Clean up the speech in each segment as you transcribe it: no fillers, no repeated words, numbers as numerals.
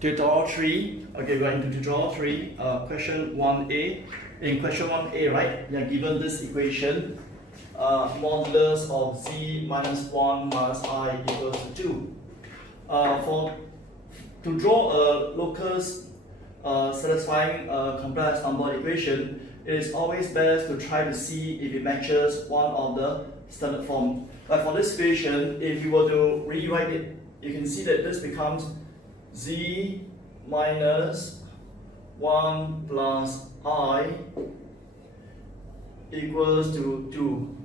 Tutorial 3. Okay, we're into tutorial 3, question 1a. In question 1a, right, you are given this equation, modulus of z minus 1 minus I equals to 2. To draw a locus satisfying complex number equation, it is always best to try to see if it matches one of the standard form. Like for this equation, if you were to rewrite it, you can see that this becomes z minus 1 plus I equals to 2.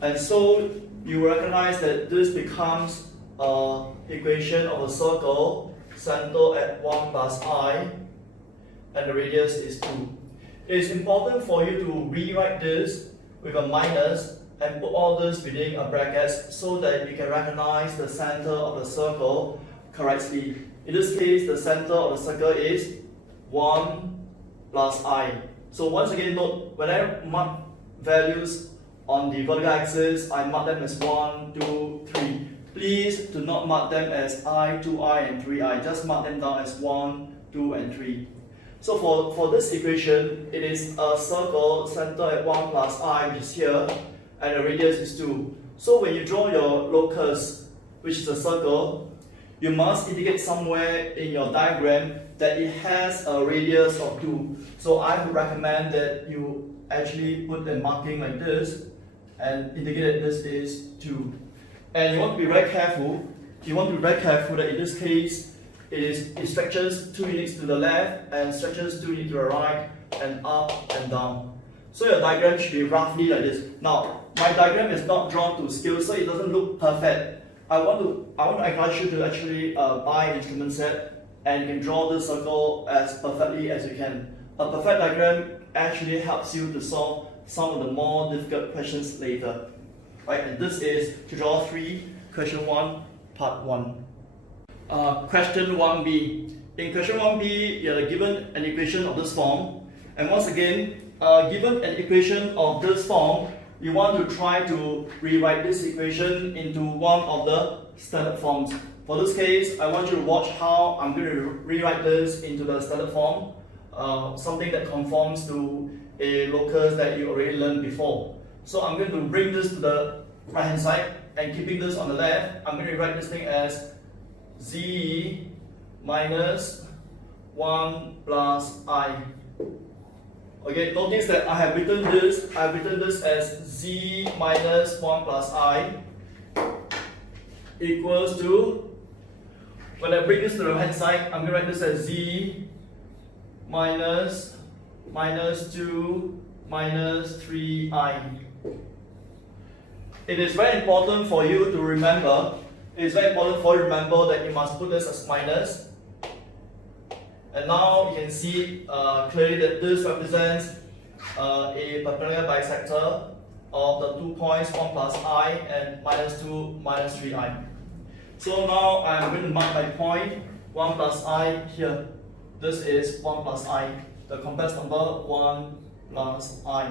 And so you recognize that this becomes an equation of a circle centered at 1 plus I and the radius is 2. It is important for you to rewrite this with a minus and put all this within a bracket so that you can recognize the center of the circle correctly. In this case, the center of the circle is 1 plus I. So once again, note, when I mark values on the vertical axis, I mark them as 1, 2, 3. Please do not mark them as I, 2I, and 3I. Just mark them down as 1, 2, and 3. So for this equation, it is a circle centered at 1 plus I, which is here, and the radius is 2. So when you draw your locus, which is a circle, you must indicate somewhere in your diagram that it has a radius of 2. So I would recommend that you actually put a marking like this and indicate that this is 2. And you want to be very careful. You want to be very careful that in this case, it stretches 2 units to the left and stretches 2 units to the right and up and down. So your diagram should be roughly like this. Now, my diagram is not drawn to scale, so it doesn't look perfect. I want to encourage you to actually buy an instrument set and you can draw this circle as perfectly as you can. A perfect diagram actually helps you to solve some of the more difficult questions later. Right, and this is tutorial 3, question 1, part 1. Question 1b. In question 1b, you are given an equation of this form. And once again, given an equation of this form, you want to try to rewrite this equation into one of the standard forms. For this case, I want you to watch how I'm going to rewrite this into the standard form, something that conforms to a locus that you already learned before. So I'm going to bring this to the right hand side and keeping this on the left, I'm going to write this thing as z minus 1 plus I. Okay, notice that I have written this as z minus 1 plus I equals to, when I bring this to the right hand side, I'm going to write this as z minus 2 minus 3I. It is very important for you to remember, that you must put this as minus. And now you can see clearly that this represents a perpendicular bisector of the 2 points 1 plus I and minus 2 minus 3I. So now I'm going to mark my point 1 plus I here. This is 1 plus I, the complex number 1 plus I.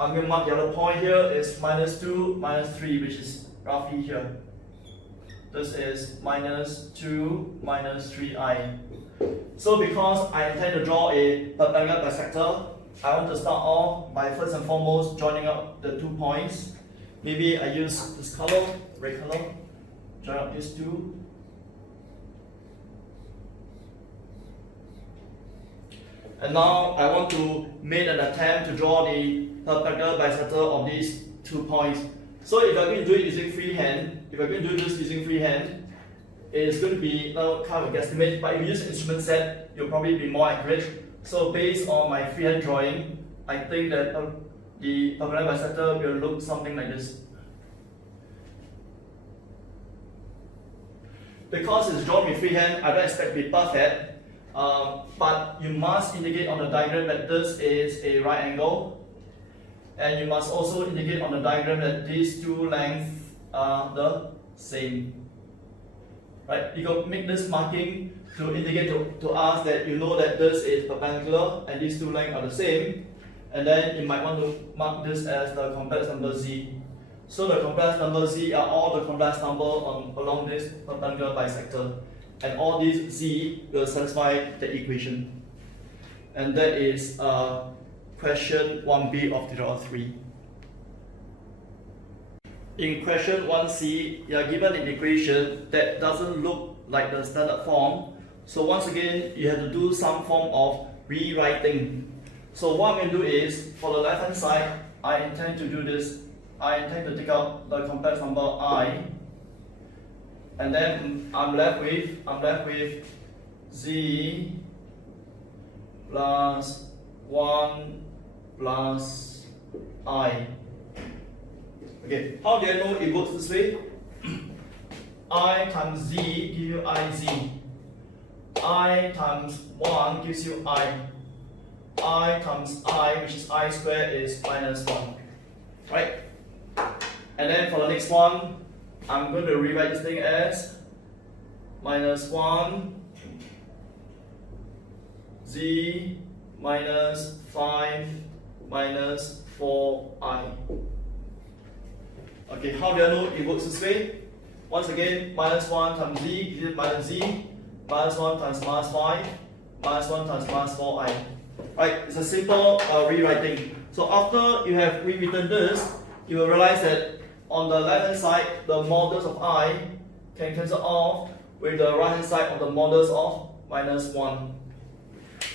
I'm going to mark the other point here is minus 2 minus 3, which is roughly here. This is minus 2 minus 3I. So because I intend to draw a perpendicular bisector, I want to start off by first and foremost joining up the 2 points. Maybe I use this color, red color, join up these two. And now I want to make an attempt to draw the perpendicular bisector of these 2 points. So if I'm going to do it using freehand, it's going to be kind of a guesstimate, but if you use an instrument set, you'll probably be more accurate. So based on my freehand drawing, I think that the perpendicular bisector will look something like this. Because it's drawn with freehand, I don't expect to be perfect, but you must indicate on the diagram that this is a right angle, and you must also indicate on the diagram that these two lengths are the same. Right? You can make this marking to indicate to us that you know that this is perpendicular and these two lengths are the same, and then you might want to mark this as the complex number z. So the complex number z are all the complex number along this perpendicular bisector. and all these z will satisfy the equation. And that is question 1b of tutorial 3. In question 1c, you are given an equation that doesn't look like the standard form. So once again, you have to do some form of rewriting. So what I'm going to do is, for the left hand side, I intend to do this. I intend to take out the complex number I, and then I'm left with z plus 1 plus I. Okay, how do I know it works this way? I times z gives you iz. I times 1 gives you I times I, which is I squared, is minus 1. Right? And then for the next one, I'm going to rewrite this thing as minus 1 z minus 5 minus 4I. Okay, how do I know it works this way? Once again, minus 1 times z gives minus z, minus 1 times minus 5, minus 1 times minus 4I. Right, it's a simple rewriting. So after you have rewritten this, you will realize that on the left hand side, the modulus of I can cancel off with the right hand side of the modulus of minus 1.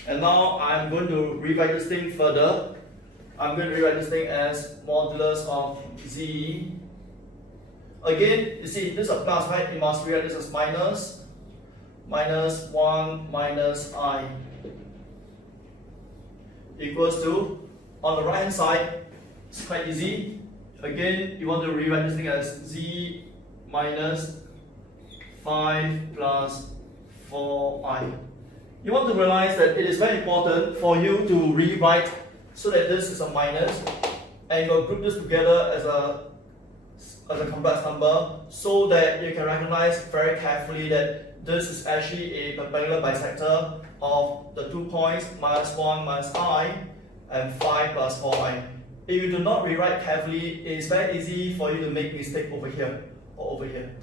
And now I'm going to rewrite this thing further. I'm going to rewrite this thing as modulus of z. Again, you see, this is a plus, right? You must rewrite this as minus 1 minus I equals to, on the right hand side, it's quite easy. Again, you want to rewrite this thing as z minus 5 plus 4I. You want to realize that it is very important for you to rewrite so that this is a minus, and you'll group this together as a complex number, so that you can recognize very carefully that this is actually a perpendicular bisector of the 2 points minus 1 minus I and 5 plus 4I. If you do not rewrite carefully, it is very easy for you to make mistake over here or over here.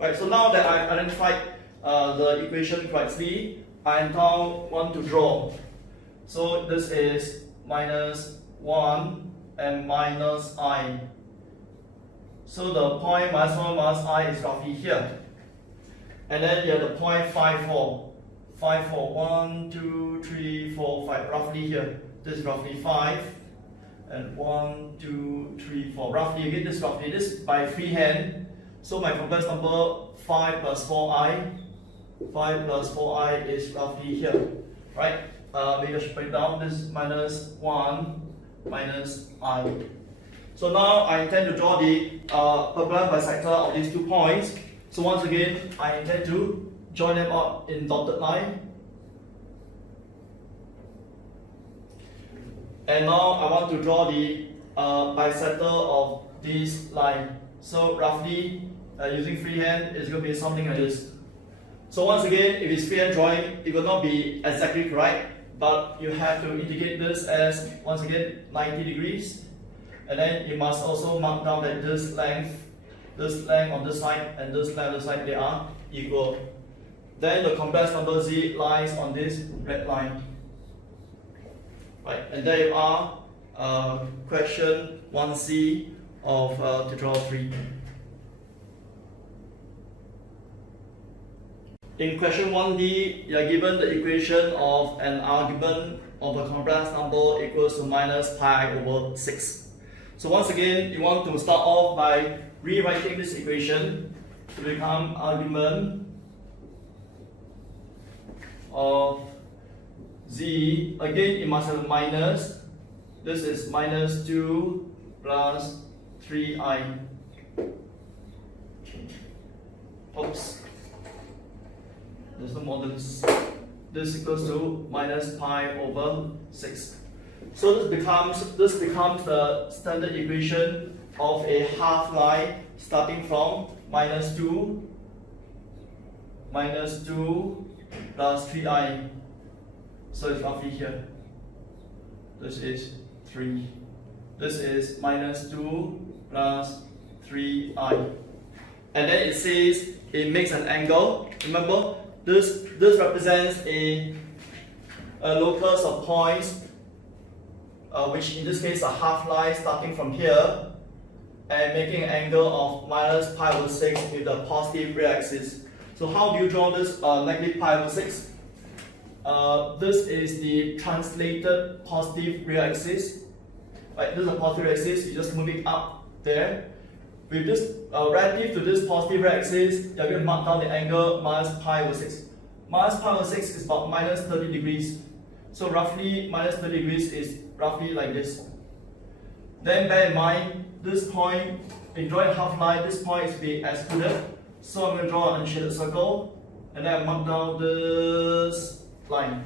Right, so now that I've identified the equation correctly, I now want to draw. So this is minus 1 and minus I. So the point minus 1 minus I is roughly here. And then you have the point 5, 4. 5, 4, 1, 2, 3, 4, 5, roughly here. This is roughly 5. And 1, 2, 3, 4. Roughly, you get this roughly. This by freehand. So my complex number 5 plus 4I. 5 plus 4I is roughly here. Right? Maybe I should break down. This is minus 1 minus I. So now I intend to draw the perpendicular bisector of these 2 points. So once again, I intend to join them up in dotted line. And now I want to draw the bisector of this line. So roughly, using freehand, it's going to be something like this. So once again, if it's freehand drawing, it will not be exactly correct, but you have to indicate this as, once again, 90 degrees. And then you must also mark down that this length on this side and this length on this side, they are equal. Then the complex number z lies on this red line. Right, and there you are, question 1c of tutorial 3. In question 1d, you are given the equation of an argument of a complex number equals to minus pi over 6. So once again, you want to start off by rewriting this equation to become argument of z. Again, you must have a minus. This is minus 2 plus 3I. Oops. There's no more than this. This equals to minus pi over 6. So this becomes the standard equation of a half line starting from minus 2 plus 3I. So it's roughly here. This is 3. This is minus 2 plus 3I. And then it says it makes an angle. Remember, this represents a locus of points, which in this case a half line starting from here and making an angle of minus pi over 6 with the positive real axis. So how do you draw this negative pi over 6? This is the translated positive real axis. Right, this is a positive real axis, you just move it up there. With this relative to this positive real axis, you're going to mark down the angle minus pi over 6. Minus pi over 6 is about minus 30 degrees. So roughly minus 30 degrees is roughly like this. Then bear in mind, this point, in drawing a half line, this point is being excluded. So I'm going to draw an unshaded circle, and then I mark down this line.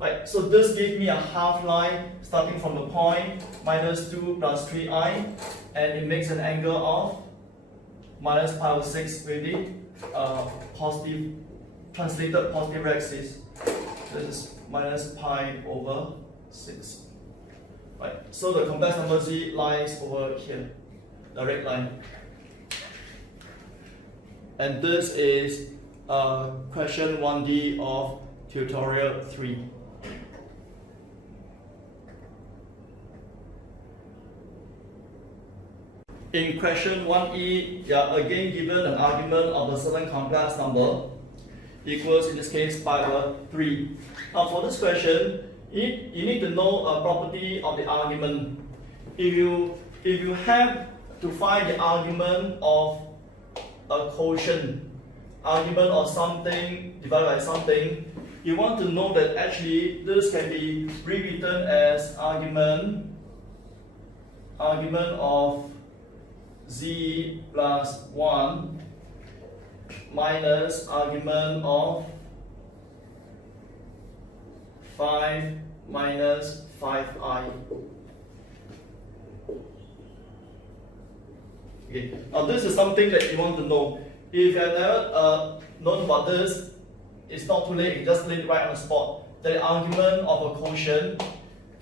Right, so this gives me a half line starting from the point minus 2 plus 3i, and it makes an angle of minus pi over 6 with the positive, translated positive axis. This is minus pi over 6. Right, so the complex number z lies over here, the red line. And this is question 1D of tutorial 3. In question 1E, you are again given an argument of a certain complex number equals, in this case, pi over 3. Now for this question, you need to know a property of the argument. If you have to find the argument of a quotient, argument of something divided by something, you want to know that actually this can be rewritten as argument of z plus 1 minus argument of 5 minus 5i. Okay. Now this is something that you want to know. If you have never known about this, it's not too late, you just learn it right on the spot. The argument of a quotient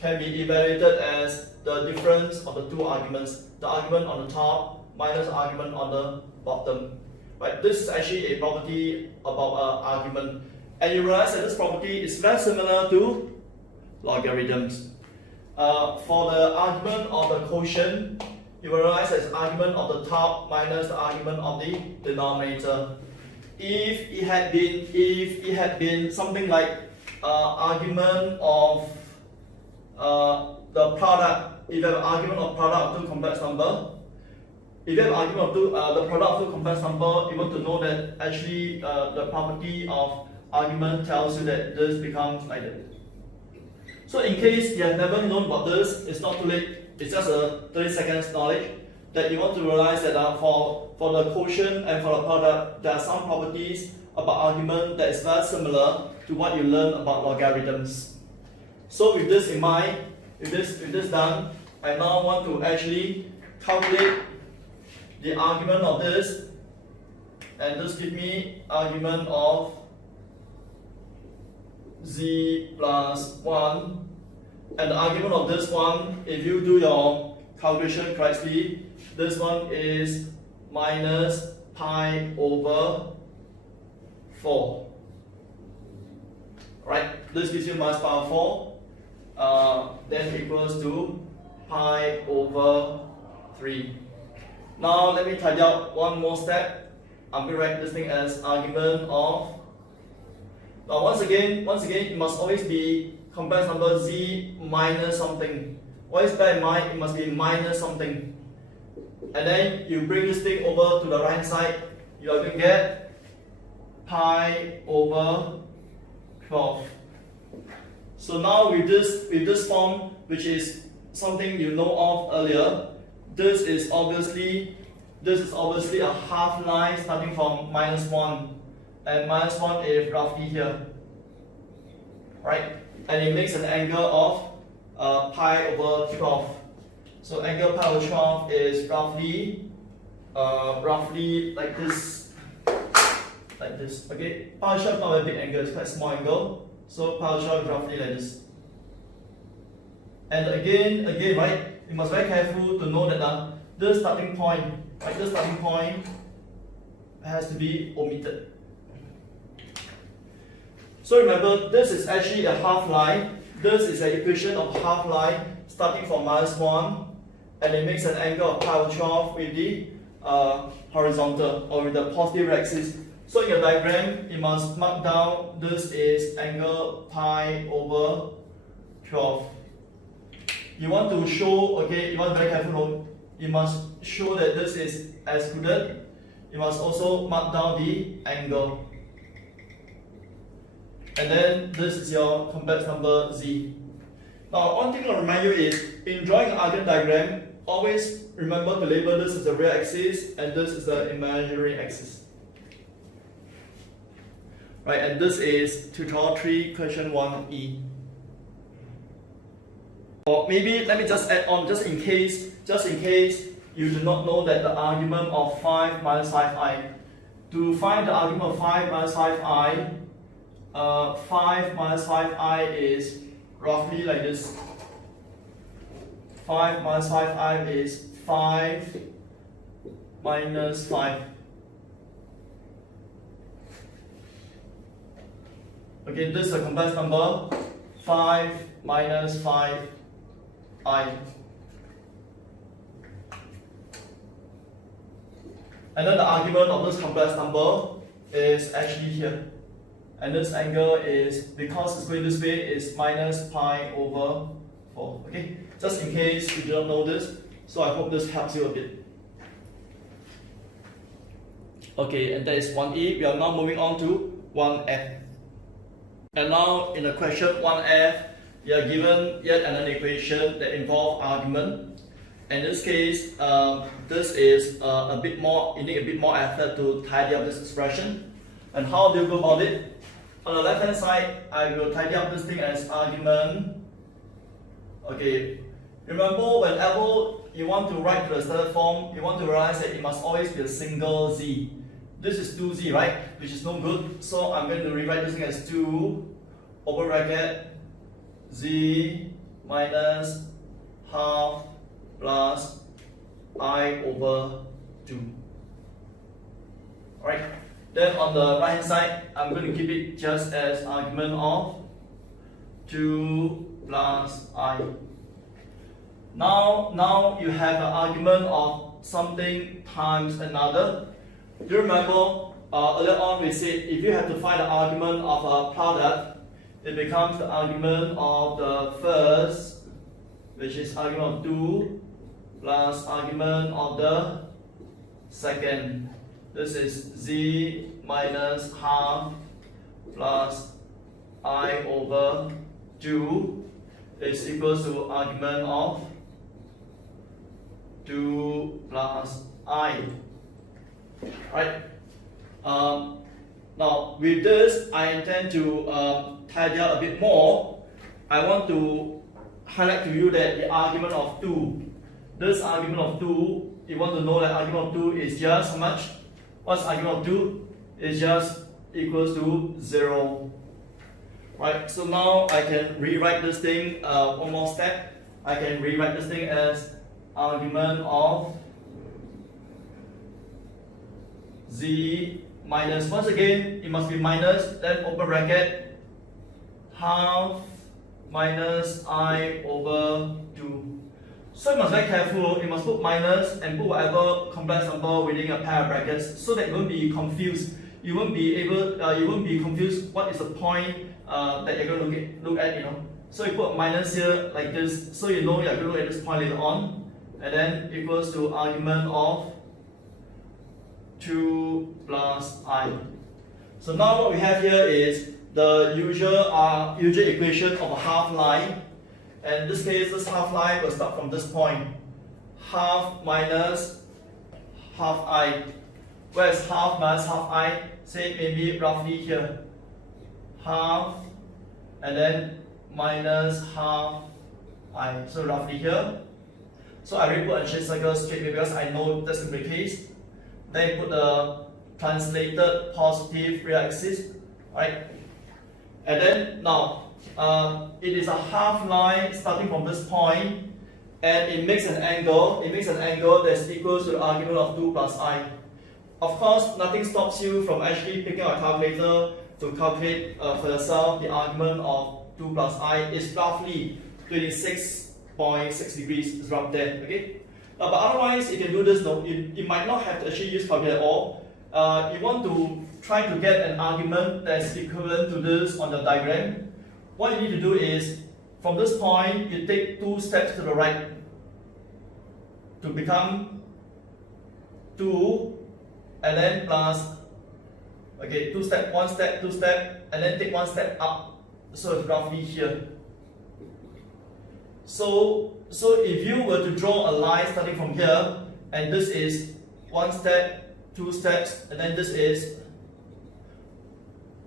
can be evaluated as the difference of the two arguments, the argument on the top minus the argument on the bottom. Right? This is actually a property about an argument. And you realize that this property is very similar to logarithms. For the argument of the quotient, you will realize that it's argument of the top minus the argument of the denominator. If it had been something like argument of the product, if you have an argument of product of two complex number, if you have an argument of the product of two complex number, you want to know that actually the property of argument tells you that this becomes like that. So in case you have never known about this, it's not too late. It's just a 30 seconds knowledge that you want to realize that for the quotient and for the product, there are some properties about argument that is very similar to what you learn about logarithms. So with this in mind, with this done, I now want to actually calculate the argument of this, and this gives me argument of z plus 1, and the argument of this one, if you do your calculation correctly, this one is minus pi over 4. Right, this gives you minus pi over 4, then equals to pi over 3. Now let me tidy out one more step. I'm going to write this thing as argument of. Now once again, it must always be complex number z minus something. Always bear in mind, it must be minus something. And then you bring this thing over to the right hand side, you are going to get pi over 12. So now with this form, which is something you know of earlier, this is obviously a half line starting from minus 1, and minus 1 is roughly here, right? And it makes an angle of pi over 12. So angle pi over 12 is roughly like this, Okay, pi over 12 is not a big angle; it's quite a small angle. So pi over 12 is roughly like this. And again, right? You must be very careful to know that this starting point, right? This starting point has to be omitted. So remember, this is actually a half line. This is an equation of half line starting from -1, and it makes an angle of pi over 12 with the horizontal or with the positive axis. So in your diagram, you must mark down this is angle pi over 12. You want to show, okay, you want to be very careful, you must show that this is excluded. You must also mark down the angle. And then this is your complex number z. Now, one thing I'll remind you is, in drawing an arc diagram, always remember to label this as the real axis and this is the imaginary axis. Right, and this is tutorial 3, question 1e. Or maybe let me just add on, just in case you do not know that the argument of 5 minus 5i. To find the argument of 5 minus 5i, 5 minus 5i is roughly like this. 5 minus 5i is 5 minus 5. Okay, this is a complex number. 5 minus 5i. And then the argument of this complex number is actually here. And this angle is, because it's going this way, is minus pi over 4. Okay, just in case you do not know this, so I hope this helps you a bit. Okay, and that is 1e. We are now moving on to 1f. And now in the question 1f, you are given yet another equation that involves argument. In this case, this is a bit more, you need a bit more effort to tidy up this expression. And how do you go about it? On the left hand side, I will tidy up this thing as argument. Okay, remember whenever you want to write to the standard form, you want to realize that it must always be a single z. This is 2z, right? Which is no good. So I'm going to rewrite this thing as 2 over bracket z minus half plus I over 2. Alright. Then on the right hand side, I'm going to keep it just as argument of 2 plus I. Now you have an argument of something times another. Do you remember earlier on we said if you have to find the argument of a product, it becomes the argument of the first, which is argument of 2 plus argument of the second. This is z minus half plus I over 2 is equals to argument of 2 plus I. Right? Now with this, I intend to tidy up a bit more. I want to highlight to you that the argument of 2, this argument of 2, you want to know that argument of 2 is just how much? What's argument of 2? It's just equals to 0. Right, so now I can rewrite this thing one more step. I can rewrite this thing as argument of z minus, once again, it must be minus, then open bracket, half minus I over 2. So you must be very careful, you must put minus and put whatever complex number within a pair of brackets so that you won't be confused. You won't be confused what is the point that you're going to look at, you know. So you put minus here like this, so you know you're going to look at this point later on, and then equals to argument of 2 plus I. So now what we have here is the usual equation of a half line. And in this case, this half line will start from this point. Half minus half I. Where is half minus half I? Say maybe roughly here. Half and then minus half I. So roughly here. So I already put a shade circle straight away because I know that's going to be the case. Then you put the translated positive real axis. Alright. And then now it is a half line starting from this point, and it makes an angle. It makes an angle that's equal to the argument of 2 plus I. Of course, nothing stops you from actually picking a calculator to calculate for yourself the argument of 2 plus I is roughly 26.6 degrees, is around there, okay? But otherwise, you can do this, no, you might not have to actually use calculator at all. You want to try to get an argument that's equivalent to this on the diagram. What you need to do is, from this point, you take 2 steps to the right to become 2 and then plus, okay, 2 step, 1 step, 2 step, and then take 1 step up. So it's roughly here. So if you were to draw a line starting from here, and this is 1 step, 2 steps, and then this is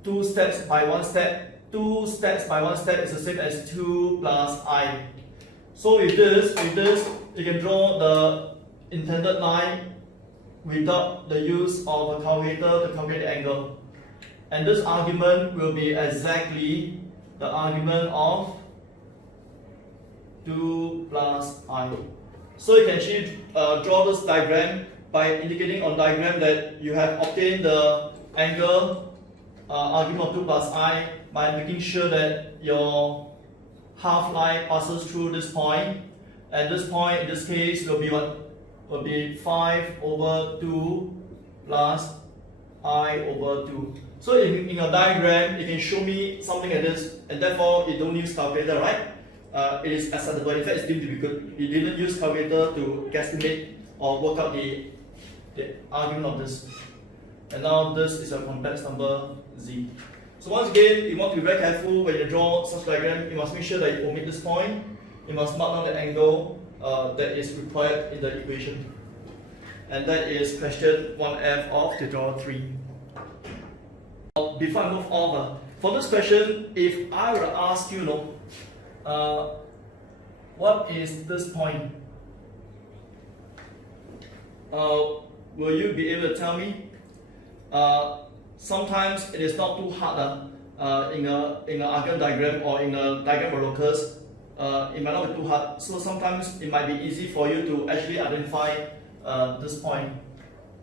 2 steps by 1 step. 2 steps by 1 step is the same as 2 plus I. So with this, you can draw the intended line without the use of a calculator to calculate the angle. And this argument will be exactly the argument of 2 plus I. So you can actually draw this diagram by indicating on diagram that you have obtained the angle argument of 2 plus I by making sure that your half line passes through this point, and this point in this case will be what? Will be 5 over 2 plus I over 2. So in your diagram, you can show me something like this, and therefore you don't use calculator, right? It is acceptable. In fact, it's deemed to be good. You didn't use calculator to guesstimate or work out the argument of this. And now this is a complex number z. So once again, you want to be very careful when you draw such diagram. You must make sure that you omit this point. You must mark down the angle that is required in the equation. And that is question 1F of tutorial 3. Before I move on, for this question, if I were to ask you, what is this point? Will you be able to tell me? Sometimes it is not too hard in an argument diagram or in a diagram of locus. It might not be too hard. So sometimes it might be easy for you to actually identify this point.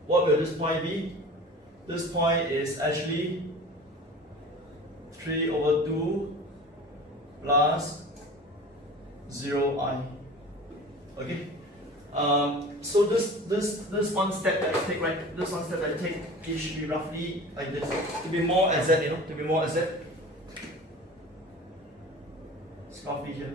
What will this point be? This point is actually 3 over 2 plus 0I. Okay. So this one step that I take, right? This one step that I take, it should be roughly like this. To be more exact, to be more exact, it's roughly here.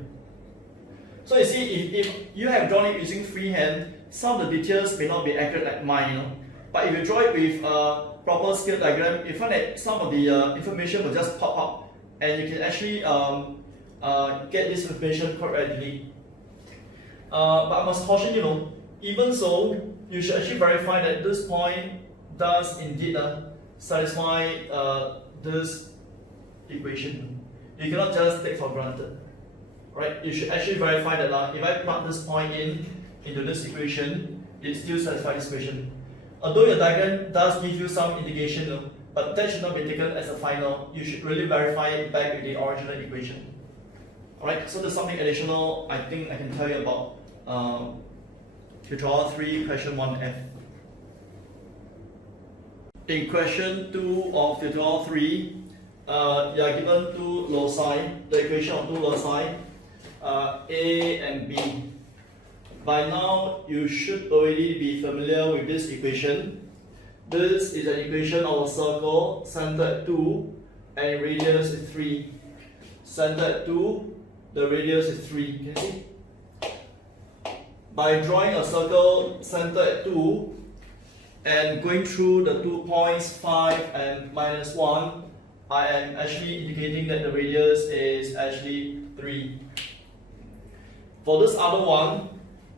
So you see, if you have drawn it using freehand, some of the details may not be accurate like mine, But if you draw it with a proper scale diagram, you find that some of the information will just pop up, and you can actually get this information quite readily. But I must caution you, even so, you should actually verify that this point does indeed satisfy this equation. You cannot just take for granted, right? You should actually verify that if I plug this point into this equation, it still satisfies this equation. Although your diagram does give you some indication, but that should not be taken as a final. You should really verify it back with the original equation. Alright, so there's something additional I think I can tell you about tutorial 3, question 1F. In question 2 of tutorial 3, you are given 2 loci, the equation of 2 loci, A and B. By now, you should already be familiar with this equation. This is an equation of a circle, center at 2, and radius is 3. Center at 2, the radius is 3. Can you see? By drawing a circle, center at 2, and going through the 2 points 5 and minus 1, I am actually indicating that the radius is actually 3. For this other one,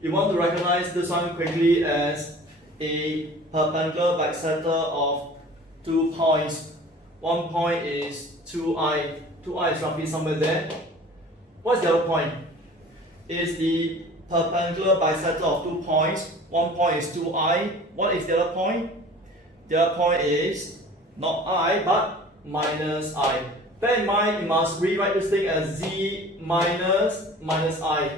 you want to recognize this one quickly as a perpendicular bisector of 2 points. One point is 2i. 2i is roughly somewhere there. What's the other point? Is the perpendicular bisector of 2 points. One point is 2i. What is the other point? The other point is not I, but minus I. Bear in mind, you must rewrite this thing as z minus I.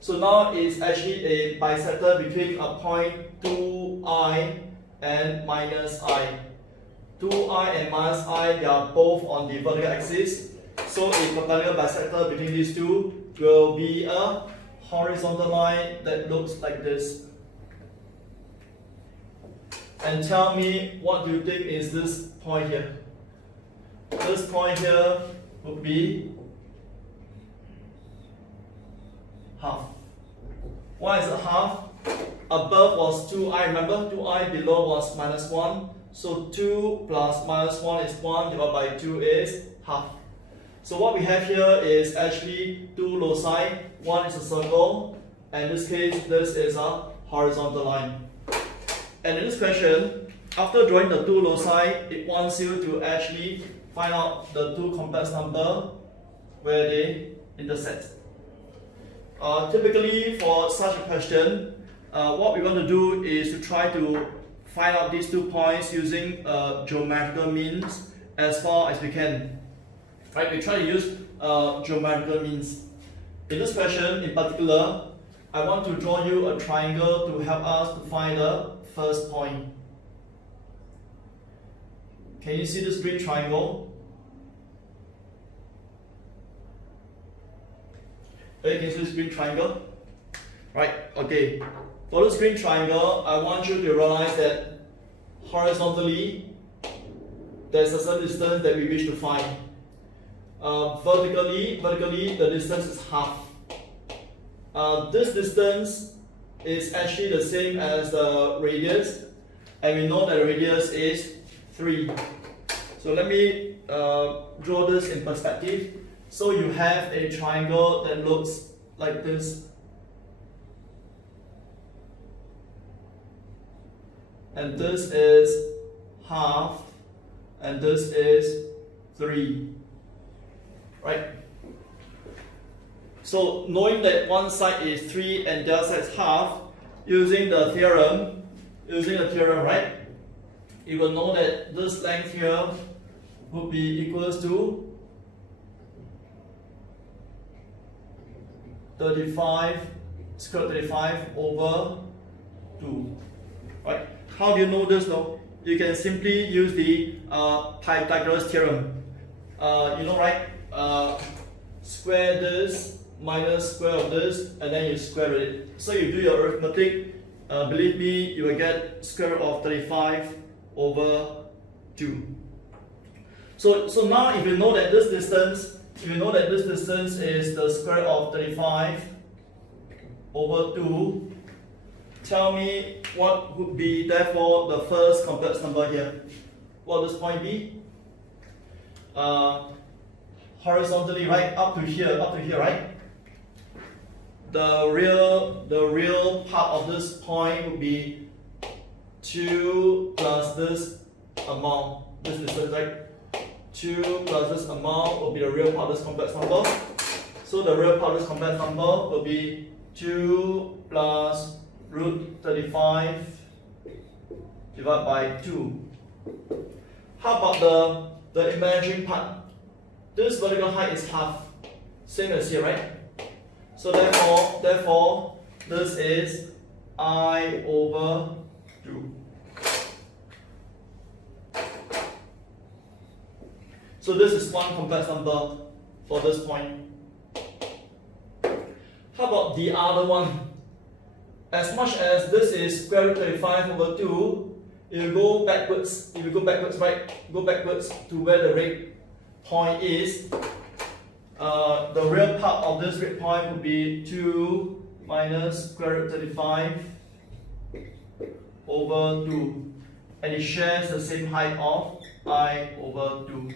So now it's actually a bisector between a point 2i and minus I. 2i and minus I, they are both on the vertical axis. So a perpendicular bisector between these two will be a horizontal line that looks like this. And tell me, what do you think is this point here? This point here would be half. Why is it half? Above was 2i, remember? 2i, below was minus 1. So 2 plus minus 1 is 1, divided by 2 is half. So what we have here is actually two loci. One is a circle, and in this case, this is a horizontal line. And in this question, after drawing the two loci, it wants you to actually find out the two complex number where they intersect. Typically, for such a question, what we want to do is to try to find out these 2 points using geometrical means as far as we can. Right? We try to use geometrical means. In this question, in particular, I want to draw you a triangle to help us to find the first point. Can you see this green triangle? Okay, can you see this green triangle? Right, okay. For this green triangle, I want you to realize that horizontally, there's a certain distance that we wish to find. Vertically, the distance is half. This distance is actually the same as the radius, and we know that the radius is 3. So let me draw this in perspective. So you have a triangle that looks like this. And this is half, and this is 3. Right? So knowing that one side is 3 and the other side is half, using the theorem, right? You will know that this length here would be equals to 35 square root 35 over 2. Right? How do you know this though? You can simply use the Pythagoras theorem. You know, right? Square this minus square of this, and then you square root it. So you do your arithmetic. Believe me, you will get square root of 35 over 2. So now if you know that this distance, is the square root of 35 over 2, tell me what would be therefore the first complex number here. What would this point be? Horizontally, right, up to here, right? The real part of this point would be 2 plus this amount, this distance, right? 2 plus this amount will be the real part of this complex number. So the real part of this complex number will be 2 plus root 35 divided by 2. How about the imaginary part? This vertical height is half, same as here, right? So therefore, this is I over 2. So this is one complex number for this point. How about the other one? As much as this is square root 35 over 2, if you go backwards, right? Go backwards to where the red point is. The real part of this red point would be 2 minus square root 35 over 2. And it shares the same height of I over 2.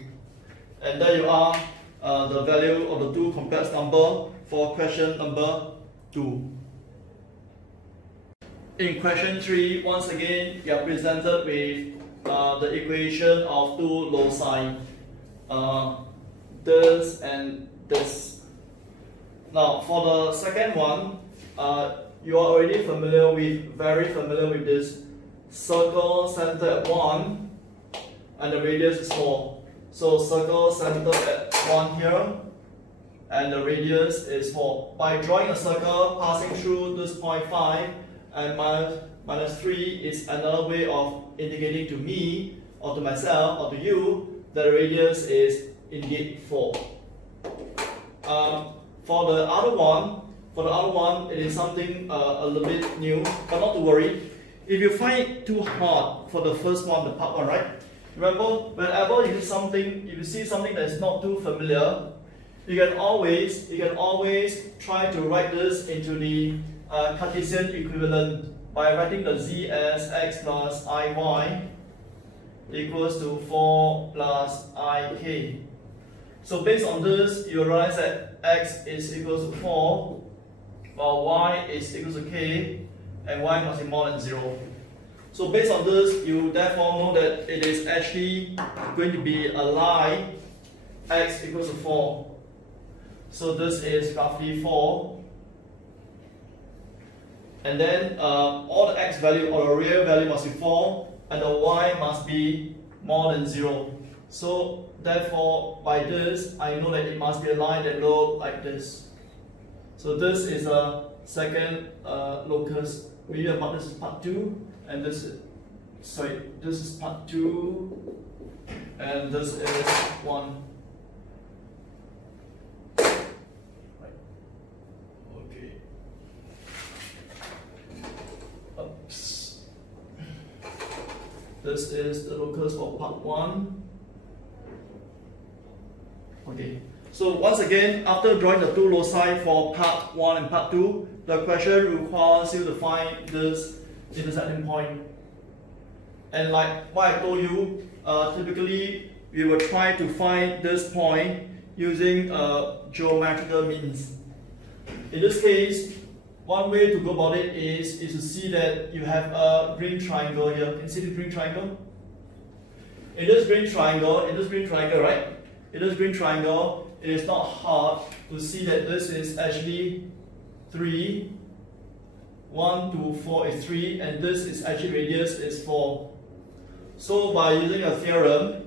And there you are, the value of the two complex number for question number 2. In question 3, once again, you are presented with the equation of two loci, this and this. Now, for the second one, you are already very familiar with this circle centered at 1 and the radius is 4. So circle centered at 1 here and the radius is 4. By drawing a circle passing through this point 5 and minus 3 is another way of indicating to me or to myself or to you that the radius is indeed 4. For the other one, it is something a little bit new, but not to worry. If you find it too hard for the first one, the part 1, right? Remember, whenever you see something that is not too familiar, you can always try to write this into the Cartesian equivalent by writing the z as x plus iy equals to 4 plus ik. So based on this, you realize that x is equals to 4, while y is equals to k, and y must be more than 0. So based on this, you therefore know that it is actually going to be a line x equals to 4. So this is roughly 4. And then all the x value or the real value must be 4, and the y must be more than 0. So therefore, by this, I know that it must be a line that looks like this. So this is a second locus. We have this is part 2, and this is part 2, and this is 1. Right. Okay. Oops. This is the locus for part 1. Okay. So once again, after drawing the two loci for part 1 and part 2, the question requires you to find this intersecting point. And like what I told you, typically we will try to find this point using geometrical means. In this case, one way to go about it is to see that you have a green triangle here. Can you see the green triangle? In this green triangle, right? In this green triangle, it is not hard to see that this is actually 3. 1 to 4 is 3, and this is actually radius is 4. So by using a theorem,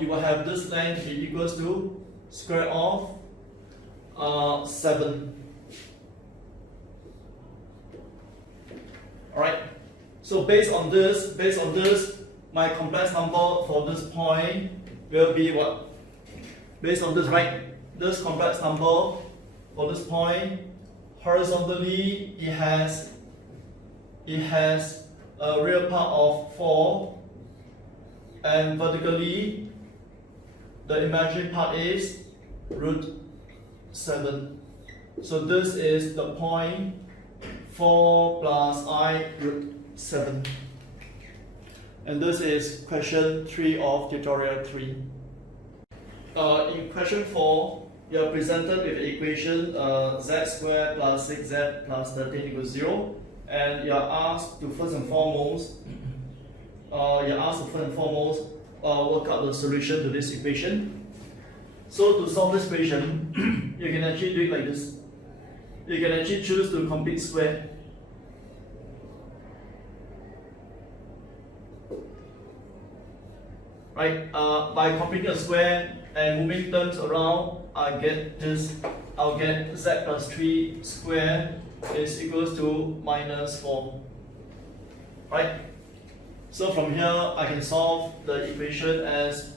you will have this length be equals to square of 7. Alright. So based on this, my complex number for this point will be what? Based on this, right? This complex number for this point, horizontally it has a real part of 4, and vertically the imaginary part is root 7. So this is the point 4 plus I root 7. And this is question 3 of tutorial 3. In question 4, you are presented with the equation z squared plus 6z plus 13 equals 0, and you are asked to first and foremost work out the solution to this equation. So to solve this equation, you can actually do it like this. You can actually choose to complete square. Right? By completing a square and moving terms around, I'll get z plus 3 squared is equals to minus 4. Right? So from here, I can solve the equation as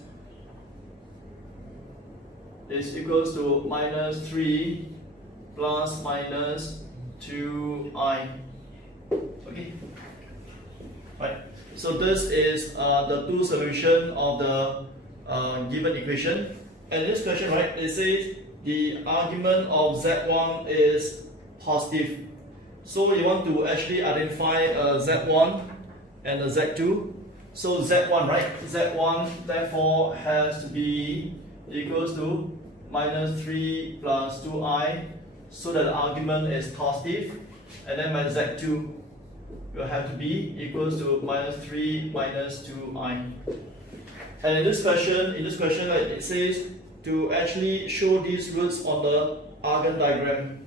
is equals to minus 3 plus minus 2i. Okay? Right. So this is the two solution of the given equation. And this question, right, it says the argument of z1 is positive. So you want to actually identify z1 and the z2. So z1, right, z1 therefore has to be equals to minus 3 plus 2i, so that the argument is positive. And then my z2 will have to be equals to minus 3 minus 2i. And in this question, right, it says to actually show these roots on the Argand diagram.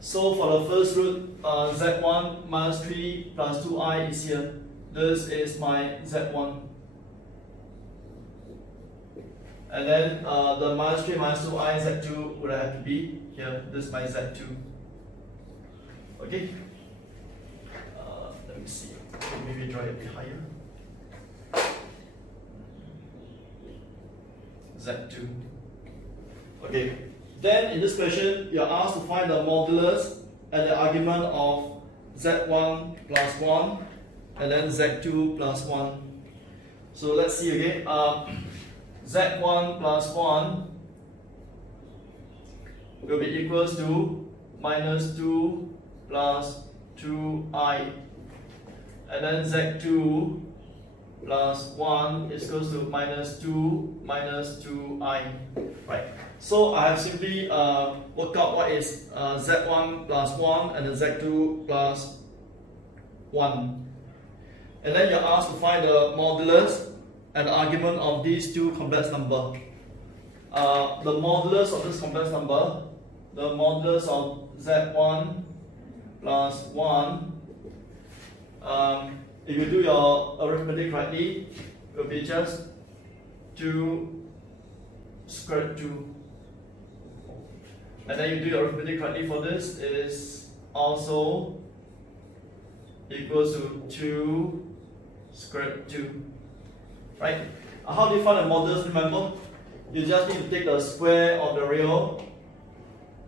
So for the first root, z1 minus 3 plus 2i is here. This is my z1. And then the minus 3 minus 2i z2 would have to be here. This is my z2. Okay? Let me see. Maybe draw it a bit higher. z2. Okay, then in this question, you're asked to find the modulus and the argument of z1 plus 1 and then z2 plus 1. So let's see again. Z1 plus 1 will be equals to minus 2 plus 2i, and then z2 plus 1 is equals to minus 2 minus 2i. Right. So I have simply worked out what is z1 plus 1 and then z2 plus 1. And then you're asked to find the modulus and the argument of these two complex numbers. The modulus of this complex number, the modulus of z1 plus 1, if you do your arithmetic correctly, it will be just 2 square root 2. And then you do your arithmetic correctly for this is also equals to 2 square root 2. Right? How do you find the modulus? Remember, you just need to take the square of the real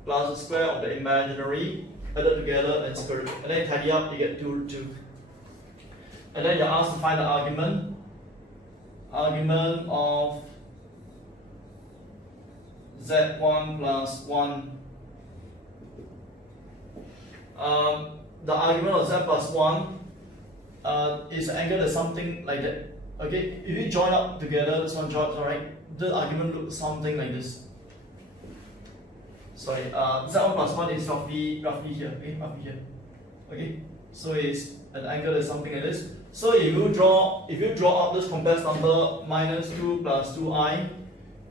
plus the square of the imaginary, added together and square root. And then you tidy up, you get 2 root 2. And then you're asked to find the argument of z1 plus 1. The argument of z plus 1 is angled at something like that. Okay, if you join up together, this one joins, alright, the argument looks something like this. Sorry, z1 plus 1 is roughly here, okay, roughly here. Okay, so it's an angle that's something like this. So if you draw out this complex number minus 2 plus 2i,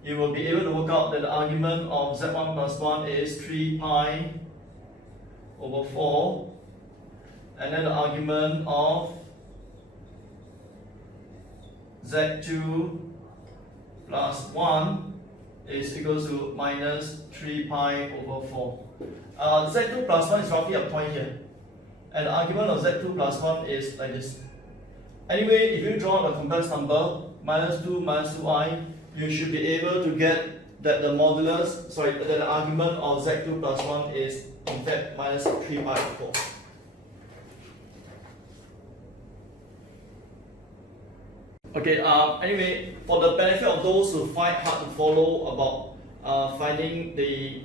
you will be able to work out that the argument of z1 plus 1 is 3 pi over 4, and then the argument of z2 plus 1 is equals to minus 3 pi over 4. Z2 plus 1 is roughly a point here, and the argument of z2 plus 1 is like this. Anyway, if you draw the complex number minus 2 minus 2i, you should be able to get that the modulus, that the argument of z2 plus 1 is in fact minus 3 pi over 4. Okay, anyway, for the benefit of those who find hard to follow about finding the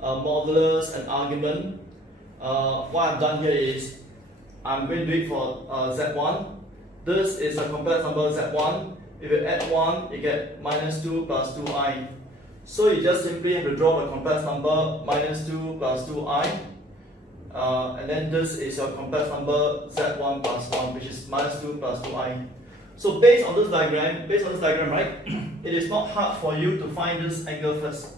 modulus and argument, what I've done here is I'm going to do it for z1. This is a complex number z1. If you add 1, you get minus 2 plus 2i. So you just simply have to draw the complex number minus 2 plus 2i. And then this is your complex number z1 plus 1, which is minus 2 plus 2i. So based on this diagram, right, it is not hard for you to find this angle first.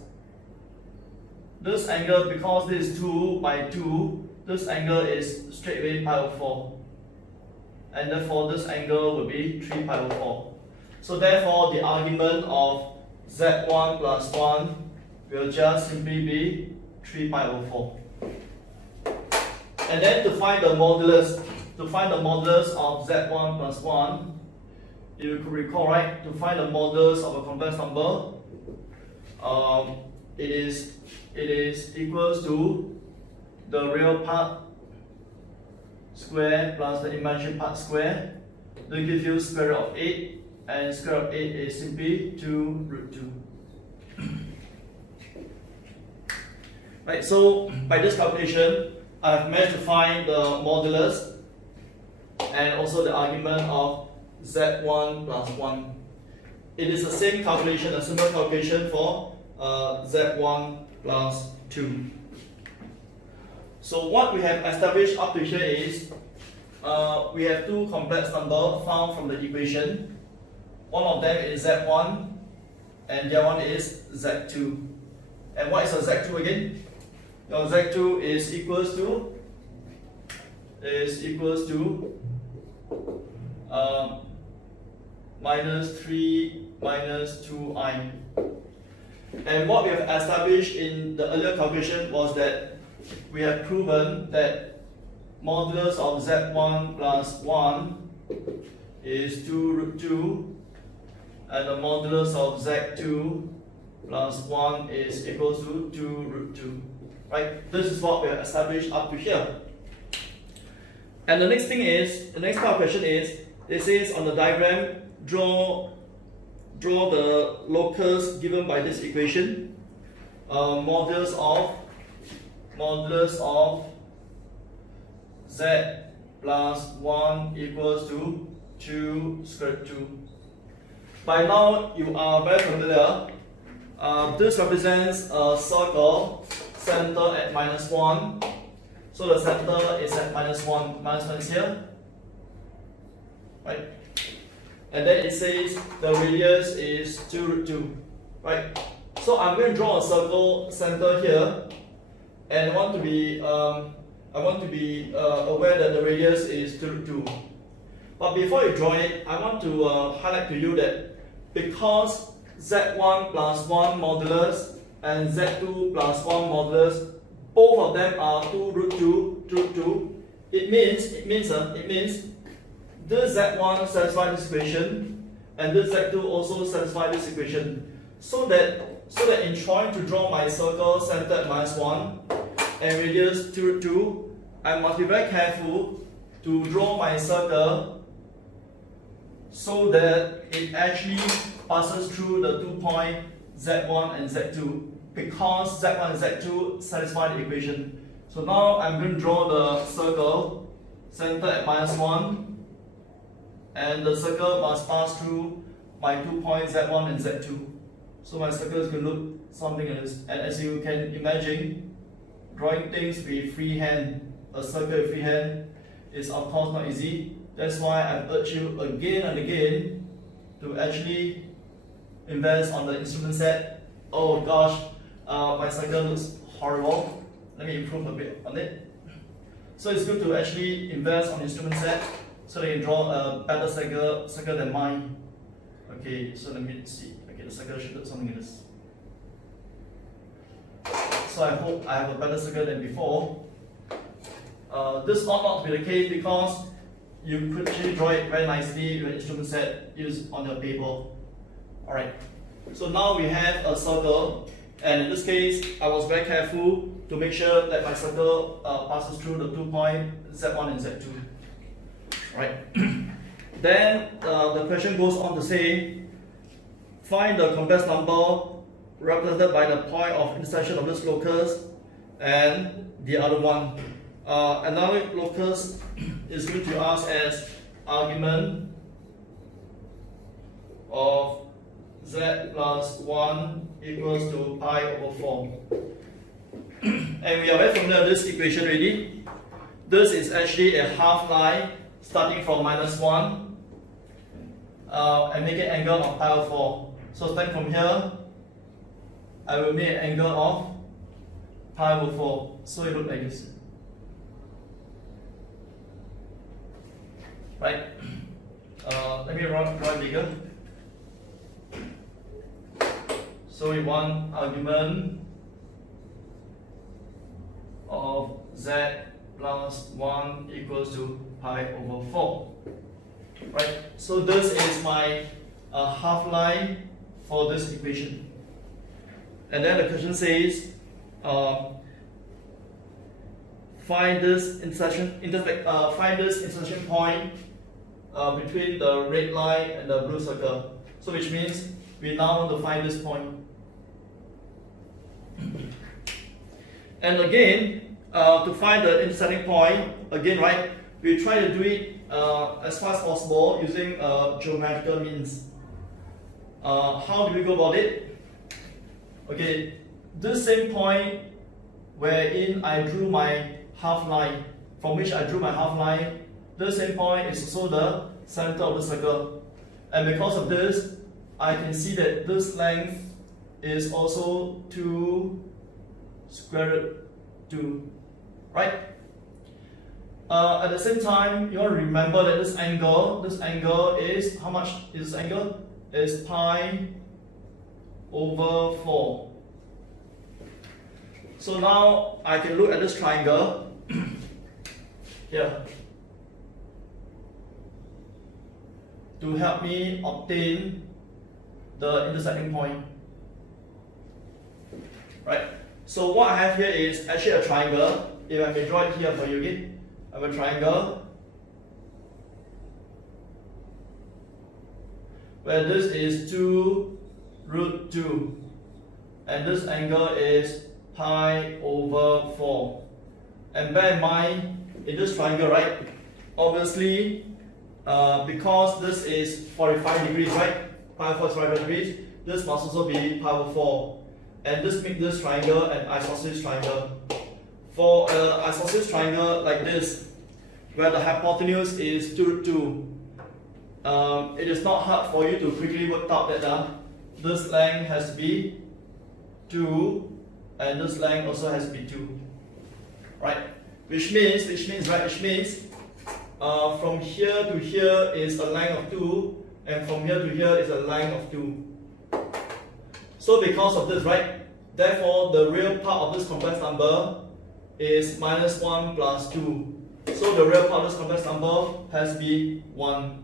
This angle, because this is 2 by 2, this angle is straight away pi over 4. And therefore this angle will be 3 pi over 4. So therefore the argument of z1 plus 1 will just simply be 3 pi over 4. And then to find the modulus of z1 plus 1, you could recall, right, to find the modulus of a complex number, it is equals to the real part square plus the imaginary part square. That gives you square root of 8, and square root of 8 is simply 2 root 2. Right, so by this calculation, I have managed to find the modulus and also the argument of z1 plus 1. It is the same calculation, a similar calculation for z1 plus 2. So what we have established up to here is we have two complex numbers found from the equation. One of them is z1 and the other one is z2. And what is a z2 again? Your z2 is equals to minus 3 minus 2i. And what we have established in the earlier calculation was that we have proven that modulus of z1 plus 1 is 2 root 2, and the modulus of z2 plus 1 is equal to 2 root 2. Right? This is what we have established up to here. And the next thing is, the next part of the question is, it says on the diagram, draw the locus given by this equation, modulus of z plus 1 equals to 2 square root 2. By now, you are very familiar. This represents a circle, center at -1. So the center is at -1. -1 is here. Right? And then it says the radius is 2 root 2. Right? So I'm going to draw a circle center here. And I want to be aware that the radius is 2 root 2. But before you draw it, I want to highlight to you that because z1 plus 1 modulus and z2 plus 1 modulus, both of them are 2 root 2, it means this z1 satisfies this equation and this z2 also satisfies this equation. So that in trying to draw my circle centered at -1 and radius 2 root 2, I must be very careful to draw my circle so that it actually passes through the 2 points z1 and z2, because z1 and z2 satisfy the equation. So now I'm going to draw the circle centered at -1, and the circle must pass through my 2 points z1 and z2. So my circle is going to look something like this. And as you can imagine, drawing things with free hand, a circle with free hand, is of course not easy. That's why I urge you again and again to actually invest on the instrument set. Oh gosh, my circle looks horrible. Let me improve a bit on it. So it's good to actually invest on instrument set so that you can draw a better circle than mine. Okay, so let me see. Okay, the circle should look something like this. So I hope I have a better circle than before. This ought not to be the case because you could actually draw it very nicely with an instrument set used on your paper. Alright, so now we have a circle, and in this case, I was very careful to make sure that my circle passes through the 2 points z1 and z2. Right. Then the question goes on to say, find the complex number represented by the point of intersection of this locus and the other one. Another locus is going to ask as argument of z plus 1 equals to pi over 4. And we are very familiar with this equation already. This is actually a half line starting from -1 and make an angle of pi over 4. So starting from here, I will make an angle of pi over 4. So it looks like this. Right? Let me draw it bigger. So we want argument of z plus 1 equals to pi over 4. Right? So this is my half line for this equation. And then the question says, find this intersection point between the red line and the blue circle. So which means we now want to find this point. And again, to find the intersecting point, again, right, we try to do it as fast as possible using geometrical means. How do we go about it? Okay, this same point wherein I drew my half line, from which I drew my half line, this same point is also the center of the circle. And because of this, I can see that this length is also 2 square root 2, right? At the same time, you want to remember that this angle is, how much is this angle? Is pi over 4. So now I can look at this triangle here to help me obtain the intersecting point. Right? So what I have here is actually a triangle. If I may draw it here for you again, I have a triangle where this is 2 root 2 and this angle is pi over 4. And bear in mind, in this triangle, right, obviously because this is 45 degrees, right, pi over 45 degrees, this must also be pi over 4. And this makes this triangle an isosceles triangle. For an isosceles triangle like this, where the hypotenuse is 2 root 2, it is not hard for you to quickly work out that this length has to be 2 and this length also has to be 2. Right? Which means from here to here is a length of 2 and from here to here is a length of 2. So because of this, right, therefore the real part of this complex number is minus 1 plus 2. So the real part of this complex number has to be 1.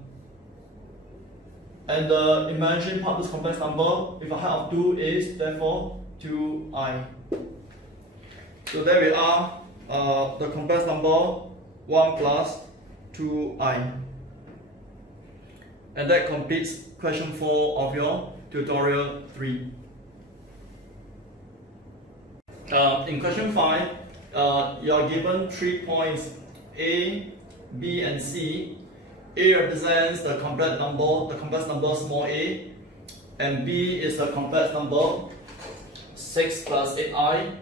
And the imaginary part of this complex number with a height of 2 is therefore 2i. So there we are, the complex number 1 plus 2i. And that completes question 4 of your tutorial 3. In question 5, you are given 3 points A, B, and C. A represents the complex number small a, and B is the complex number 6 plus 8i,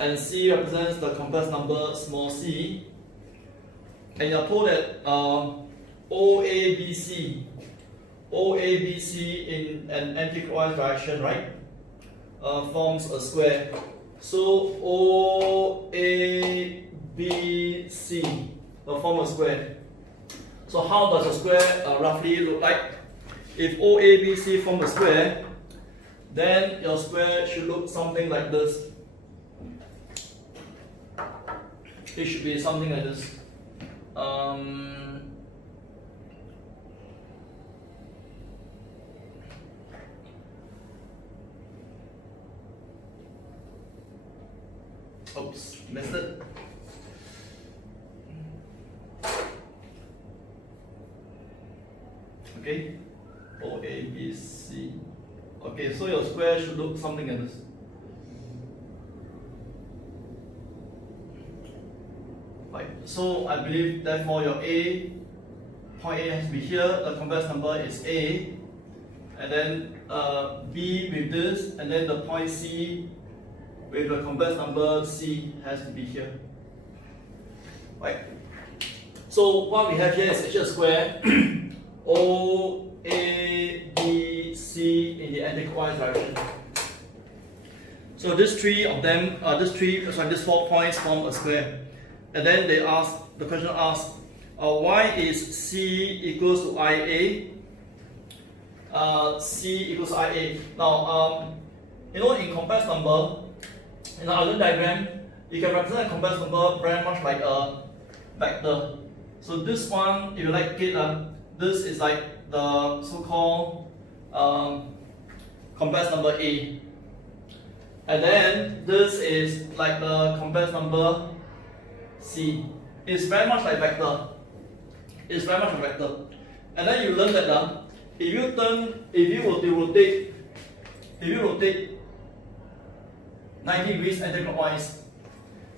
and C represents the complex number small c. And you are told that OABC in an anti-clockwise direction, right, forms a square. So OABC will form a square. So how does a square roughly look like? If OABC form a square, then your square should look something like this. It should be something like this. Oops, missed it. Okay, OABC. Okay, so your square should look something like this. Right. So I believe therefore your point A has to be here. The complex number is A, and then B with this, and then the point C with the complex number C has to be here. Right. So what we have here is actually a square. OABC in the anti-clockwise direction. So these these 4 points form a square. And then the question asks, why is C equals to IA? C equals to IA. Now, in complex number, in our Venn diagram, you can represent a complex number very much like a vector. So this one, if you like it, this is like the so-called complex number A. And then this is like the complex number C. It's very much like vector. It's very much a vector. And then you learn that if you rotate 90 degrees anticlockwise,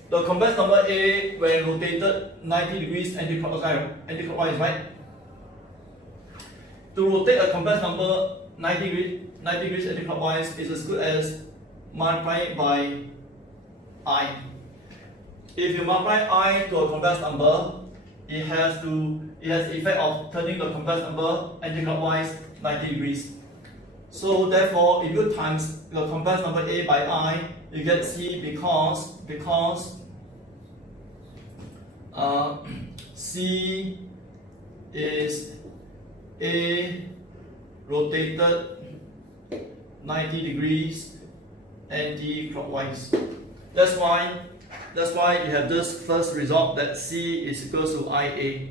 the complex number A when rotated 90 degrees anticlockwise, right? To rotate a complex number 90 degrees anticlockwise is as good as multiplying by I. If you multiply I to a complex number, it has the effect of turning the complex number anticlockwise 90 degrees. So therefore, if you times the complex number A by I, you get C because C is A rotated 90 degrees anti-clockwise. That's why you have this first result that C is equal to IA.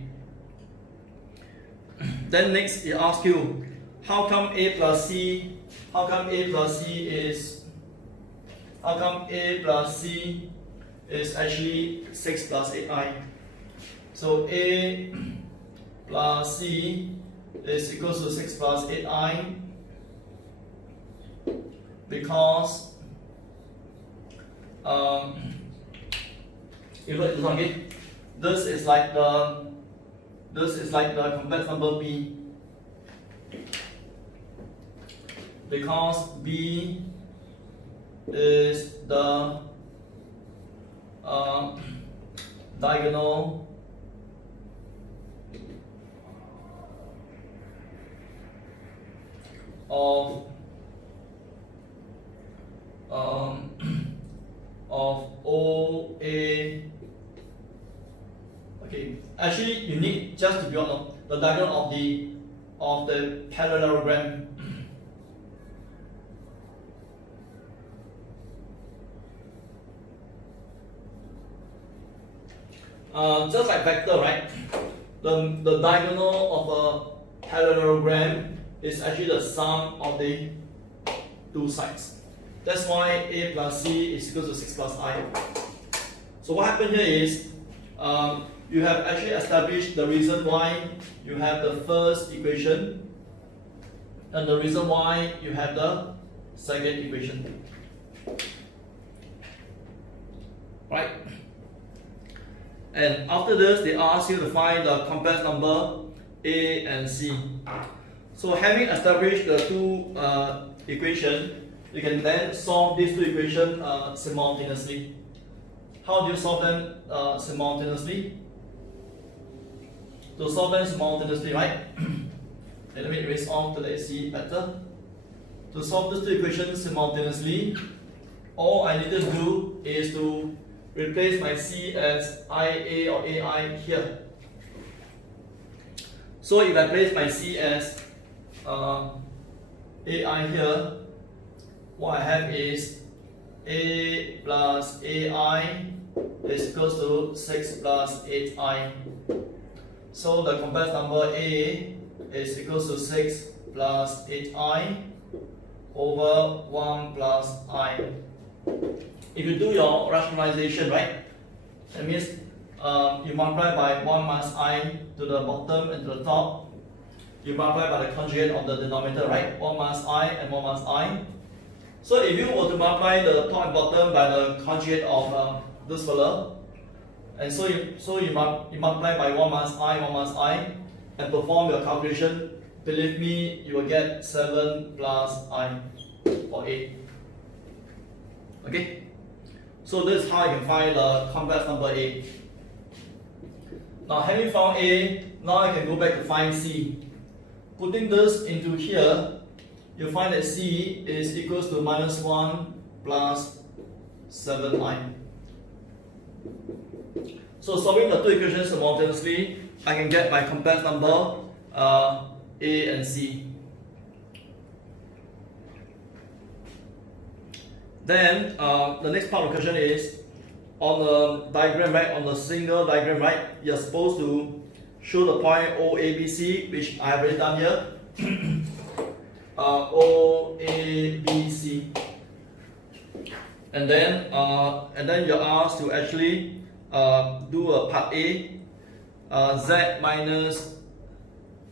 Then next it asks you, how come A plus C how come A plus C is actually 6 plus 8i? So A plus C is equals to 6 plus 8i because you look at this one again. This is like the complex number B, because B is the diagonal of OA. Okay, actually you need just to be on the diagonal of the parallelogram. Just like vector, right? The diagonal of a parallelogram is actually the sum of the two sides. That's why A plus C is equal to 6 plus I. So what happened here is you have actually established the reason why you have the first equation and the reason why you have the second equation. Right? And after this, they ask you to find the complex number A and C. So having established the two equations, you can then solve these two equations simultaneously. How do you solve them simultaneously? To solve them simultaneously, right? Let me erase off to let you see better. To solve these two equations simultaneously, all I need to do is to replace my C as IA or AI here. So if I place my C as AI here, what I have is A plus AI is equals to 6 plus 8i. So the complex number A is equals to 6 plus 8i over 1 plus I. If you do your rationalization, right, that means you multiply by 1 minus I to the bottom and to the top. You multiply by the conjugate of the denominator, right? 1 minus I and 1 minus I. So if you were to multiply the top and bottom by the conjugate of this fellow, and so you multiply by 1 minus I, and perform your calculation, believe me, you will get 7 plus I for A. Okay? So this is how you can find the complex number A. Now having found A, now I can go back to find C. Putting this into here, you find that C is equals to minus 1 plus 7i. So solving the two equations simultaneously, I can get my complex number A and C. Then the next part of the question is on the diagram, right? On the single diagram, right? You're supposed to show the point OABC, which I have already done here. OABC, and then you're asked to actually do a part A, Z minus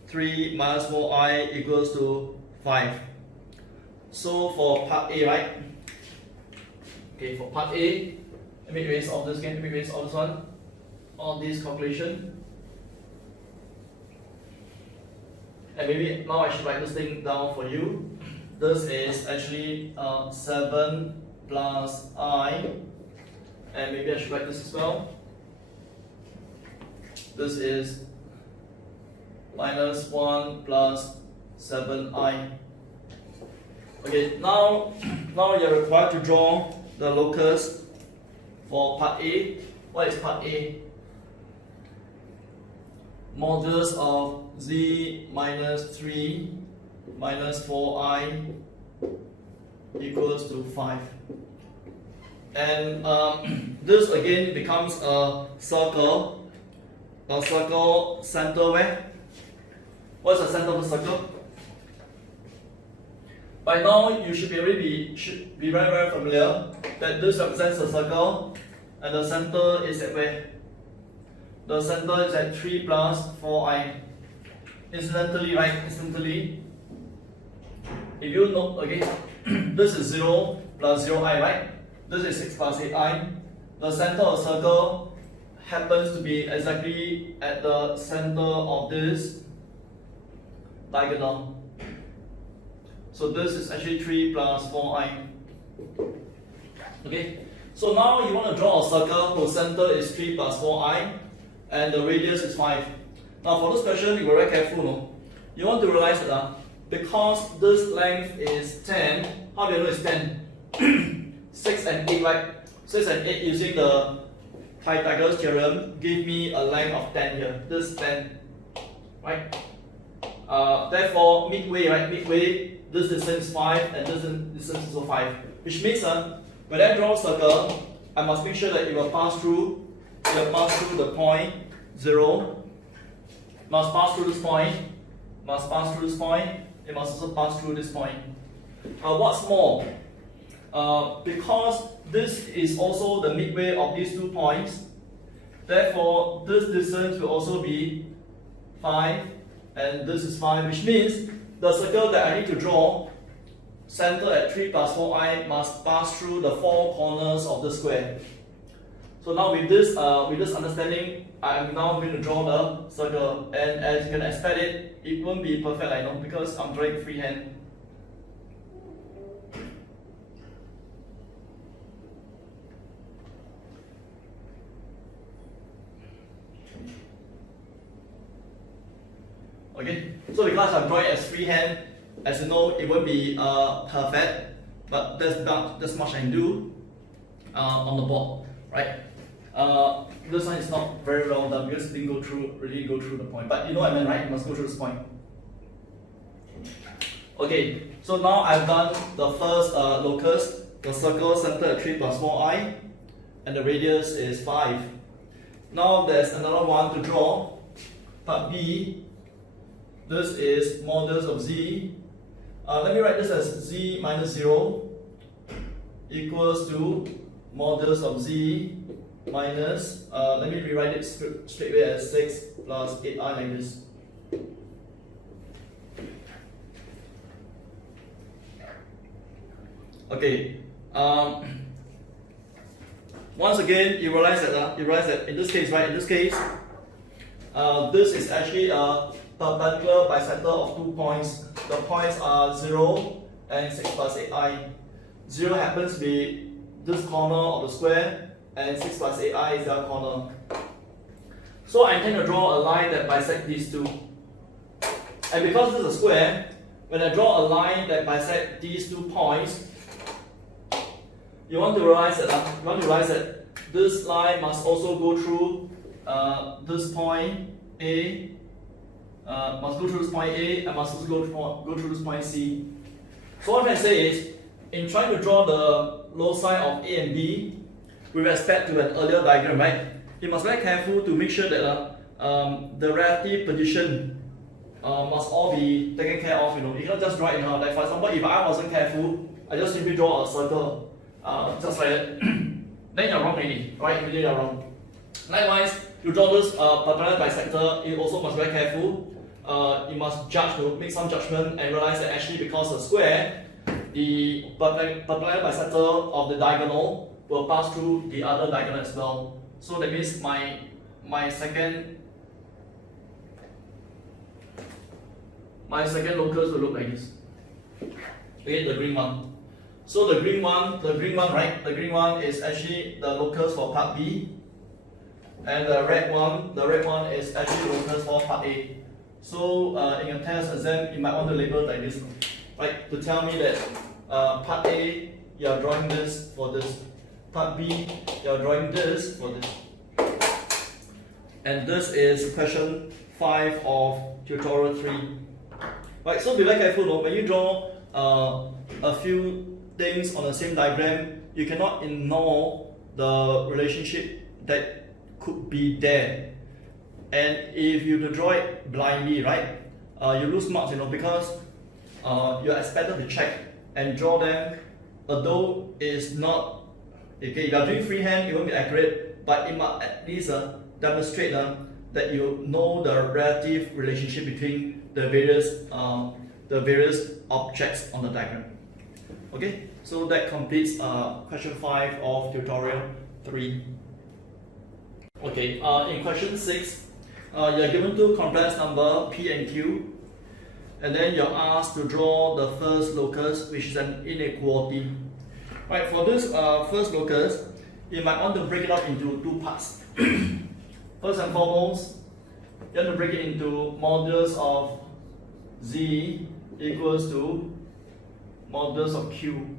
3 minus 4i equals to 5. So for part A, right? Okay, for part A, let me erase all this again. Let me erase all this one, all this calculation. And maybe now I should write this thing down for you. This is actually 7 plus I, and maybe I should write this as well. This is minus 1 plus 7i. Okay, now you're required to draw the locus for part A. What is part A? Modulus of z minus 3 minus 4i equals to 5. And this again becomes a circle center where? What's the center of the circle? By now, you should be very familiar that this represents a circle, and the center is at where? The center is at 3 plus 4i. Incidentally, right? Incidentally, if you note again, this is 0 plus 0i, right? This is 6 plus 8i. The center of the circle happens to be exactly at the center of this diagonal. So this is actually 3 plus 4i. Okay, so now you want to draw a circle whose center is 3 plus 4i and the radius is 5. Now for this question, you are very careful. No? You want to realize that because this length is 10, how do you know it's 10? 6 and 8, right? 6 and 8 using the Pythagoras theorem give me a length of 10 here. This is 10, right? Therefore, midway, right? Midway, this distance is 5 and this distance is also 5. Which means when I draw a circle, I must make sure that it will pass through the point 0, must pass through this point, must pass through this point, it must also pass through this point. What's more, because this is also the midway of these 2 points, therefore this distance will also be 5 and this is 5, which means the circle that I need to draw, center at 3 plus 4i, must pass through the 4 corners of the square. So now with this understanding, I am now going to draw the circle, and as you can expect it won't be perfect, I know, because I'm drawing freehand. Okay, so because I'm drawing as freehand, as you know, it won't be perfect, but there's much I can do on the board, right? This one is not very well done because it didn't really go through the point. But you know what I meant, right? You must go through this point. Okay, so now I've done the first locus, the circle center at 3 plus 4i, and the radius is 5. Now there's another one to draw, part B. This is modulus of z. Let me write this as z minus 0 equals to modulus of z minus, let me rewrite it straight away as 6 plus 8i like this. Okay. Once again, you realize that in this case, right? In this case, this is actually a perpendicular bisector of 2 points. The points are 0 and 6 plus 8i. 0 happens to be this corner of the square, and 6 plus 8i is that corner. So I intend to draw a line that bisects these two. And because this is a square, when I draw a line that bisects these 2 points, you want to realize that this line must also go through this point A, must go through this point A, and must also go through this point C. So what I'm trying to say is, in trying to draw the loci of A and B with respect to an earlier diagram, right? You must be very careful to make sure that the relative position must all be taken care of. You cannot just draw it anyhow. Like for example, if I wasn't careful, I just simply draw a circle, just like that. Then you're wrong already, right? Immediately you're wrong. Likewise, you draw this perpendicular bisector. You also must be very careful. You must make some judgment and realize that actually because the square, the perpendicular bisector of the diagonal will pass through the other diagonal as well. So that means my second locus will look like this. Okay, the green one. So the green one, right? The green one is actually the locus for part B, and the red one is actually the locus for part A. So in your test exam, you might want to label like this, right? To tell me that part A, you are drawing this for this. Part B, you are drawing this for this. And this is question 5 of tutorial 3. Right, so be very careful though. When you draw a few things on the same diagram, you cannot ignore the relationship that could be there. And if you draw it blindly, right, you lose marks, because you're expected to check and draw them, although it's not, okay, if you are doing freehand, it won't be accurate, but it might at least demonstrate that you know the relative relationship between the various objects on the diagram. Okay, so that completes question 5 of tutorial 3. Okay, in question 6, you're given two complex numbers P and Q, and then you're asked to draw the first locus, which is an inequality. Right, for this first locus, you might want to break it up into two parts. First and foremost, you have to break it into modulus of Z equals to modulus of Q.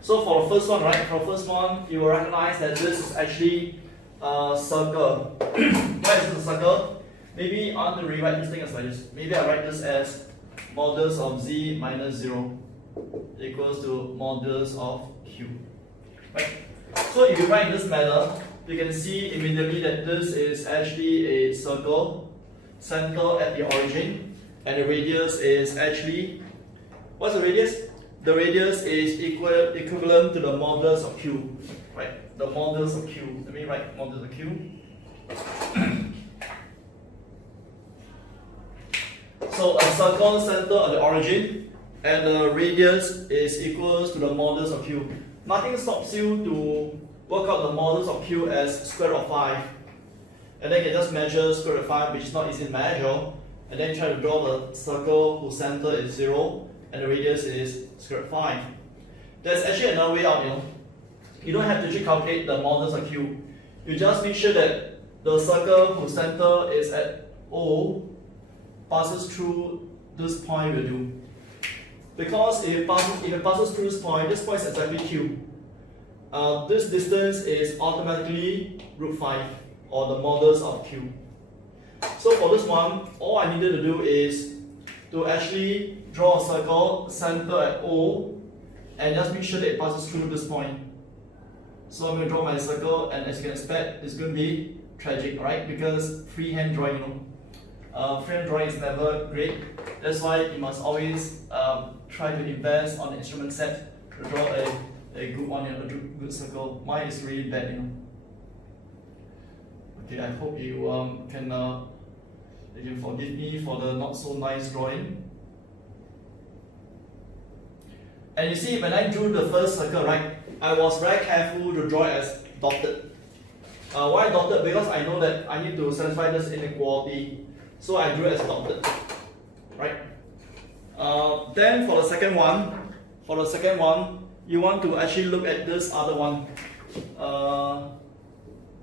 So for the first one, right? For the first one, you will recognize that this is actually a circle. Why is it a circle? Maybe I want to rewrite this thing as like this. Maybe I write this as modulus of Z minus 0 equals to modulus of Q. Right? So if you write in this manner, you can see immediately that this is actually a circle, center at the origin, and the radius is actually, what's the radius? The radius is equivalent to the modulus of Q, right? The modulus of Q. Let me write modulus of Q. So a circle center at the origin, and the radius is equal to the modulus of Q. Nothing stops you to work out the modulus of Q as square root of 5. And then you can just measure square root of 5, which is not easy to measure, and then try to draw the circle whose center is 0 and the radius is square root of 5. There's actually another way out, You don't have to actually calculate the modulus of Q. You just make sure that the circle whose center is at O passes through this point will do. Because if it passes through this point is exactly Q. This distance is automatically root 5, or the modulus of Q. So for this one, all I needed to do is to actually draw a circle, center at O, and just make sure that it passes through this point. So I'm going to draw my circle, and as you can expect, it's going to be tragic, right? Because freehand drawing, freehand drawing is never great. That's why you must always try to invest on the instrument set to draw a good one, a good circle. Mine is really bad, Okay, I hope you can forgive me for the not so nice drawing. And you see, when I drew the first circle, right, I was very careful to draw it as dotted. Why dotted? Because I know that I need to satisfy this inequality, so I drew it as dotted, right? Then for the second one, you want to actually look at this other one,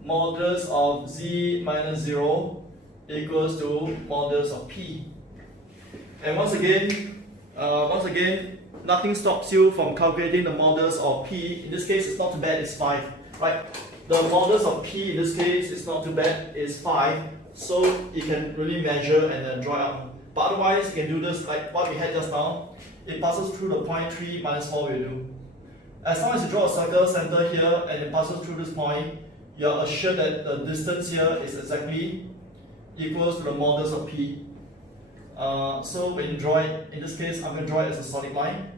modulus of Z minus 0 equals to modulus of P. And once again, nothing stops you from calculating the modulus of P. In this case, it's not too bad, it's 5, right? The modulus of P in this case is not too bad, it's 5. So you can really measure and then draw out. But otherwise, you can do this like what we had just now. It passes through the point 3 minus 4 will do. As long as you draw a circle center here and it passes through this point, you are assured that the distance here is exactly equals to the modulus of P. So when you draw it, in this case, I'm going to draw it as a solid line.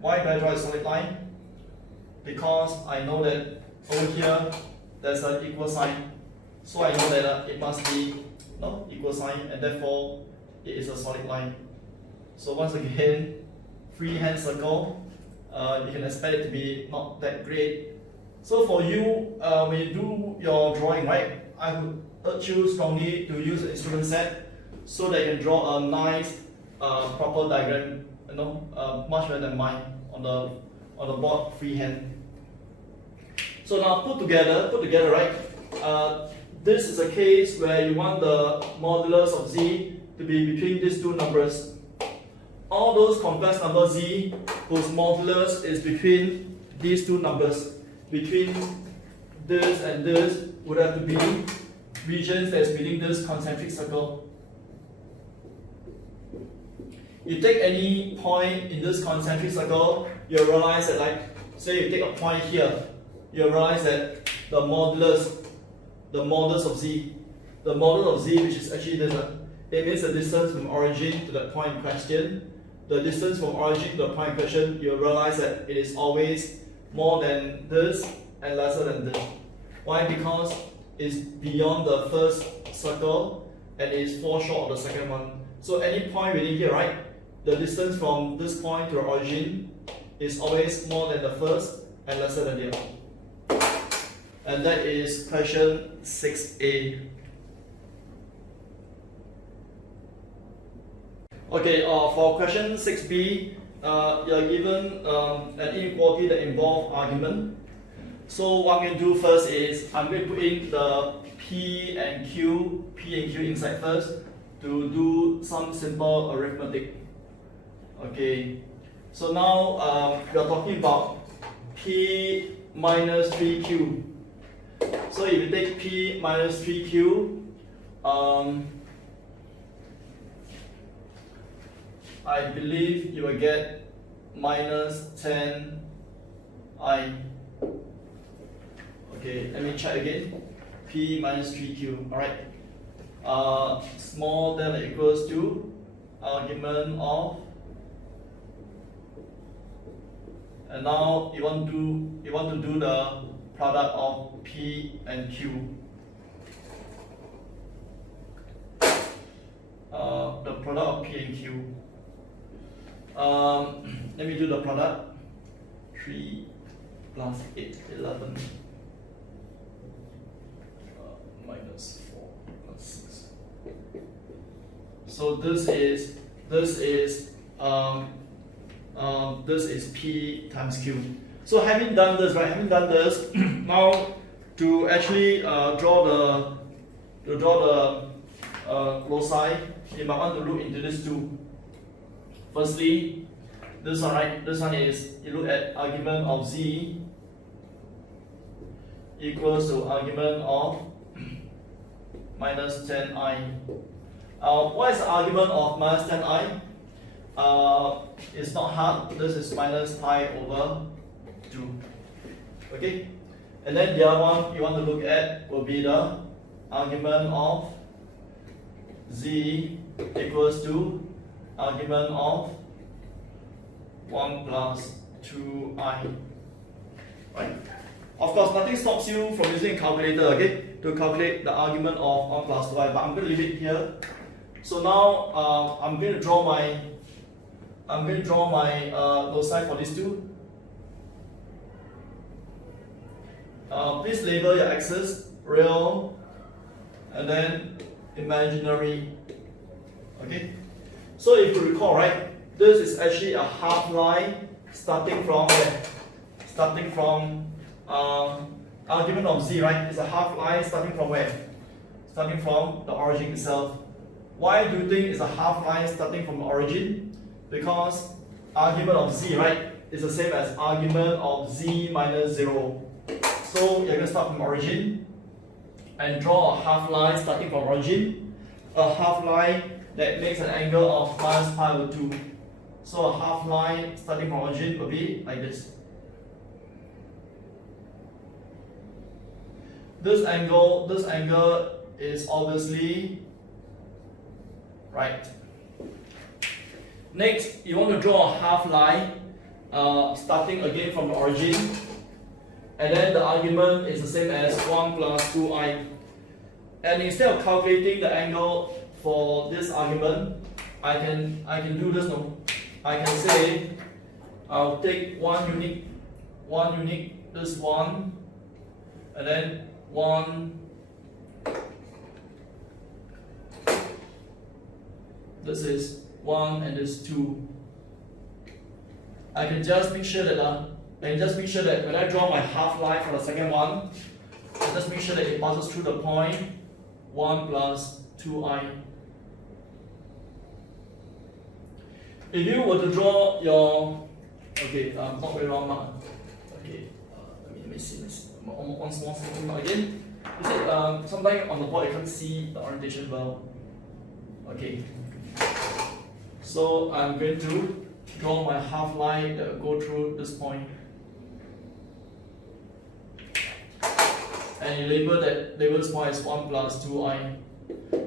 Why do I draw a solid line? Because I know that over here, there's an equal sign. So I know that it must be equal sign, and therefore it is a solid line. So once again, freehand circle, you can expect it to be not that great. So for you, when you do your drawing, right, I would urge you strongly to use an instrument set so that you can draw a nice, proper diagram, much better than mine on the board freehand. So now put together, right? This is a case where you want the modulus of Z to be between these two numbers. All those complex numbers Z whose modulus is between these two numbers, between this and this, would have to be regions that is within this concentric circle. You take any point in this concentric circle, you'll realize that, like, say you take a point here, you'll realize that the modulus of Z, which is actually this, it means the distance from origin to the point in question. the distance from origin to the point in question, you'll realize that it is always more than this and lesser than this. Why? Because it's beyond the first circle and it is fall short of the second one. So any point within here, right? The distance from this point to the origin is always more than the first and lesser than the other. And that is question 6a. Okay, for question 6b, you're given an inequality that involves argument. So what I'm going to do first is I'm going to put in the P and Q inside first to do some simple arithmetic. Okay, so now we are talking about P minus 3Q. So if you take P minus 3Q, I believe you will get minus 10i. Okay, let me check again. P minus 3Q. Alright. Small than or equals to argument of, and now you want to do the product of P and Q. The product of P and Q. Let me do the product. 3 plus 8, 11. Minus 4 plus 6. So this is P times Q. So having done this, right? Now to actually draw the loci, you might want to look into this too. Firstly, this one, right? This one is, you look at argument of z equals to argument of minus 10i. What is the argument of minus 10i? It's not hard. This is minus pi over 2. Okay? And then the other one you want to look at will be the argument of z equals to argument of 1 plus 2i. Right? Of course, nothing stops you from using a calculator, okay, to calculate the argument of 1 plus 2i, but I'm going to leave it here. So now I'm going to draw my loci for these two. Please label your axis real and then imaginary. Okay. So if you recall, right, this is actually a half line starting from where? Starting from argument of z, right? It's a half line starting from where? Starting from the origin itself. Why do you think it's a half line starting from the origin? Because argument of z, right, is the same as argument of z minus 0. So you're going to start from origin and draw a half line starting from origin. A half line that makes an angle of minus pi over 2. So a half line starting from origin will be like this. This angle is obviously right. Next, you want to draw a half line starting again from the origin, and then the argument is the same as 1 plus 2i. And instead of calculating the angle for this argument, I can do this now. I can say I'll take one unit, this one, and then 1. This is 1 and this 2. I can just make sure that when I draw my half line for the second one, I just make sure that it passes through the point 1 plus 2i. If you were to draw your, okay, not very long mark. Okay, let me see. One small mark again. You said sometimes on the board you can't see the orientation well. Okay. So I'm going to draw my half line that will go through this point. And you label this point as 1 plus 2i.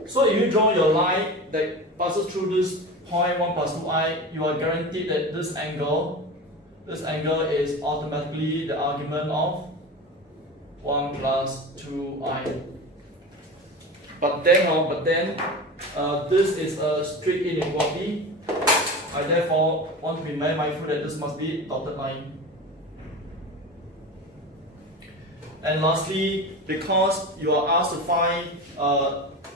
So if you draw your line that passes through this point 1 plus 2i, you are guaranteed that this angle is automatically the argument of 1 plus 2i. But then, this is a strict inequality. I therefore want to be very mindful that this must be dotted line. And lastly, because you are asked to find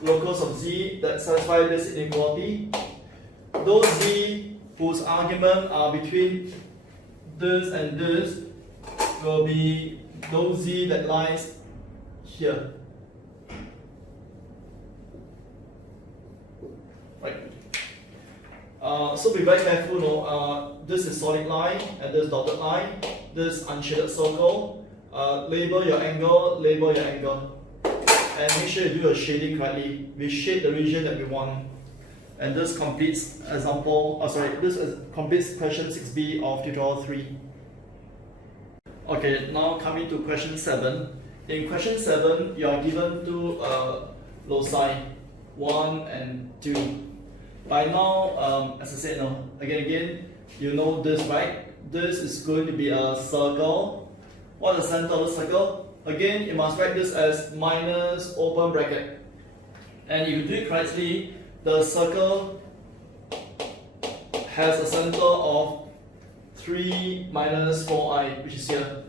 locals of z that satisfy this inequality, those z whose argument are between this and this will be those z that lies here. Right. So be very careful. No? This is solid line and this dotted line. This unshaded circle. Label your angle, and make sure you do your shading correctly. We shade the region that we want. And this completes completes question 6b of tutorial 3. Okay, now coming to question 7. In question 7, you are given two loci, 1 and 2. By now, as I said, again, you know this, right? This is going to be a circle. What is the center of the circle? Again, you must write this as minus open bracket. And if you do it correctly, the circle has a center of 3 minus 4i, which is here.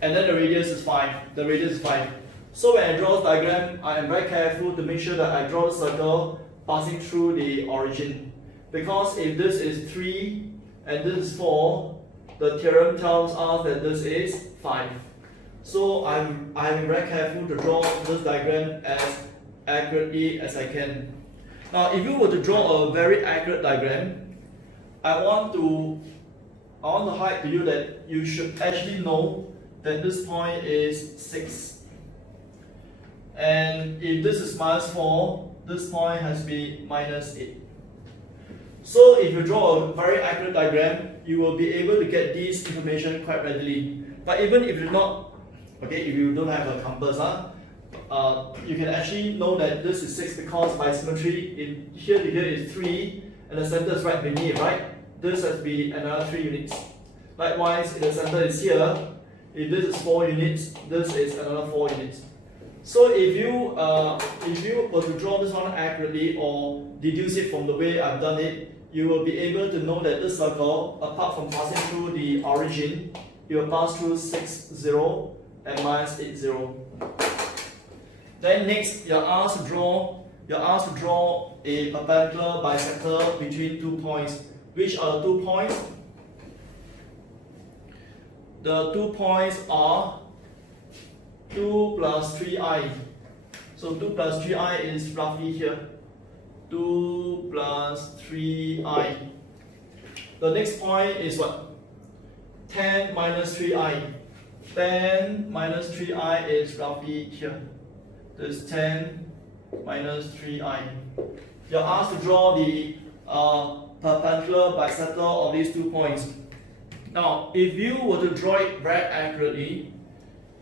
And then the radius is 5. The radius is 5. So when I draw this diagram, I am very careful to make sure that I draw the circle passing through the origin. Because if this is 3 and this is 4, the theorem tells us that this is 5. So I'm very careful to draw this diagram as accurately as I can. Now, if you were to draw a very accurate diagram, I want to highlight to you that you should actually know that this point is 6. And if this is minus 4, this point has to be minus 8. So if you draw a very accurate diagram, you will be able to get this information quite readily. But even if you don't have a compass, you can actually know that this is 6 because by symmetry, in here to here is 3, and the center is right beneath, right? This has to be another 3 units. Likewise, if the center is here, if this is 4 units, this is another 4 units. So if you were to draw this one accurately or deduce it from the way I've done it, you will be able to know that this circle, apart from passing through the origin, it will pass through 6, 0 and minus 8, 0. Then next, you're asked to draw a perpendicular bisector between 2 points. Which are the 2 points? The 2 points are 2 plus 3i. So 2 plus 3i is roughly here. 2 plus 3i. The next point is what? 10 minus 3i. 10 minus 3i is roughly here. This is 10 minus 3i. You're asked to draw the perpendicular bisector of these 2 points. Now, if you were to draw it very accurately,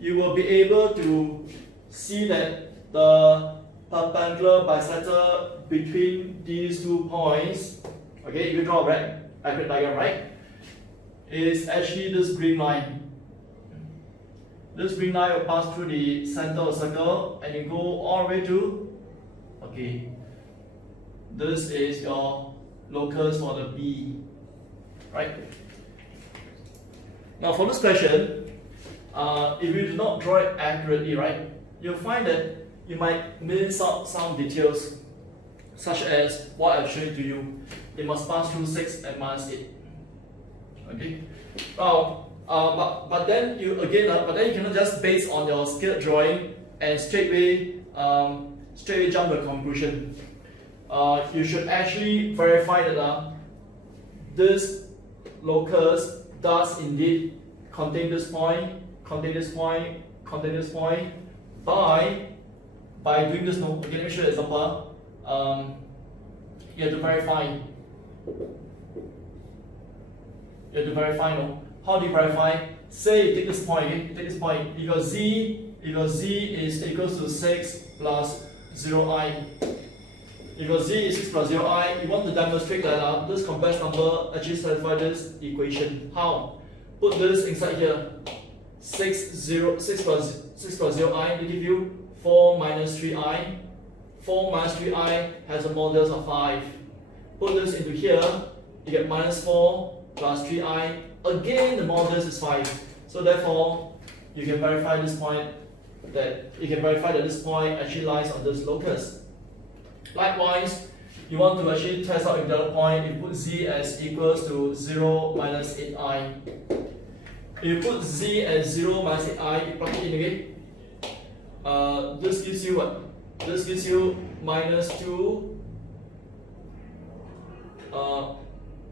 you will be able to see that the perpendicular bisector between these 2 points, okay, if you draw a very accurate diagram, right, is actually this green line. This green line will pass through the center of the circle and you go all the way to, okay, this is your locus for the B, right? Now for this question, if you do not draw it accurately, right, you'll find that you might miss out some details, such as what I've shown to you. It must pass through 6 and minus 8. Okay. Now, but then you cannot just base on your skilled drawing and straightway jump to a conclusion. You should actually verify that this locus does indeed contain this point, contain this point, contain this point by doing this. No, again, let me show you an example. You have to verify. No. How do you verify? Say you take this point. Okay? You take this point. If your z is equals to 6 plus 0i. If if your z is 6 plus 0I, you want to demonstrate that this complex number actually satisfies this equation. How? Put this inside here. 6 plus 0I will give you 4 minus 3I. 4 minus 3I has a modulus of 5. Put this into here, you get minus 4 plus 3I. Again, the modulus is 5. So therefore, you can verify this point that this point actually lies on this locus. Likewise, you want to actually test out if the other point, you put z as equals to 0 minus 8I. If you put z as 0 minus 8I, you plug it in again. This gives you what? This gives you minus 2.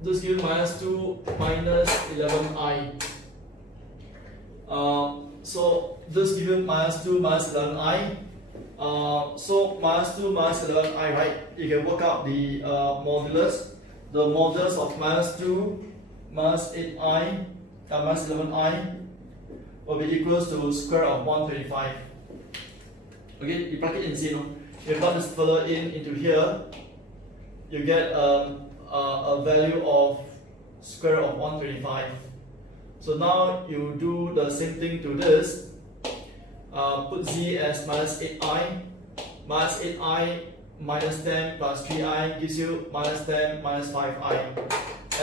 This gives minus 2 minus 11I. So this gives you minus 2 minus 11I. So minus 2 minus 11I, right? You can work out the modulus. The modulus of minus 2 minus 8I minus 11I will be equals to square root of 125. Okay, you plug it in, see, no? You plug this further into here, you get a value of square root of 125. So now you do the same thing to this. Put z as minus 8I. Minus 8I minus 10 plus 3I gives you minus 10 minus 5I.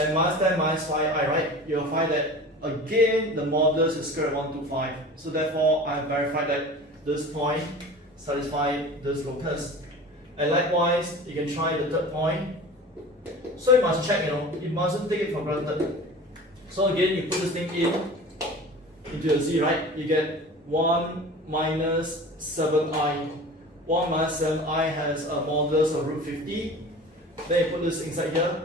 And minus 10 minus 5I, right? You'll find that again the modulus is square root of 125. So therefore, I have verified that this point satisfies this locus. And likewise, you can try the third point. So you must check, you mustn't take it for granted. So again, you put this thing into the z, right? You get 1 minus 7I. 1 minus 7I has a modulus of root 50. Then you put this inside here.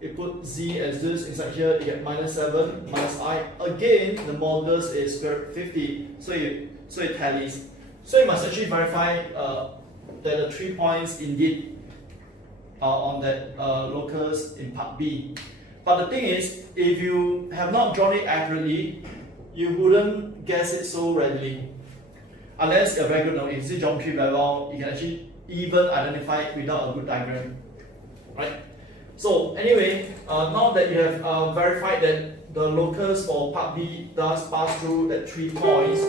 You put z as this inside here, you get minus 7 minus I. Again, the modulus is square root 50. So it tallies. So you must actually verify that the 3 points indeed are on that locus in part B. But the thing is, if you have not drawn it accurately, you wouldn't guess it so readily. Unless you're very good now, if you see geometry very well, you can actually even identify it without a good diagram. Right? So anyway, now that you have verified that the locus for part B does pass through the 3 points,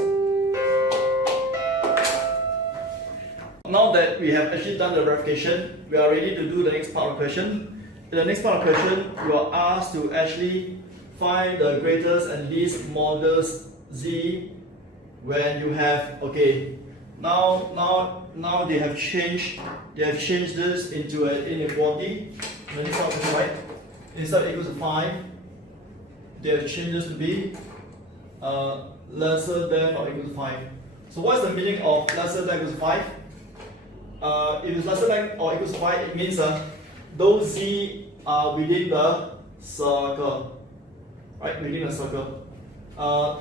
now that we have actually done the verification, we are ready to do the next part of the question. In the next part of the question, you are asked to actually find the greatest and least modulus z when you have, okay, now they have changed this into an inequality. The next part of the question, right? Instead of equals to 5, they have changed this to be lesser than or equal to 5. So what's the meaning of lesser than or equal to 5? If it's lesser than or equal to 5, it means those z are within the circle, right? Within the circle.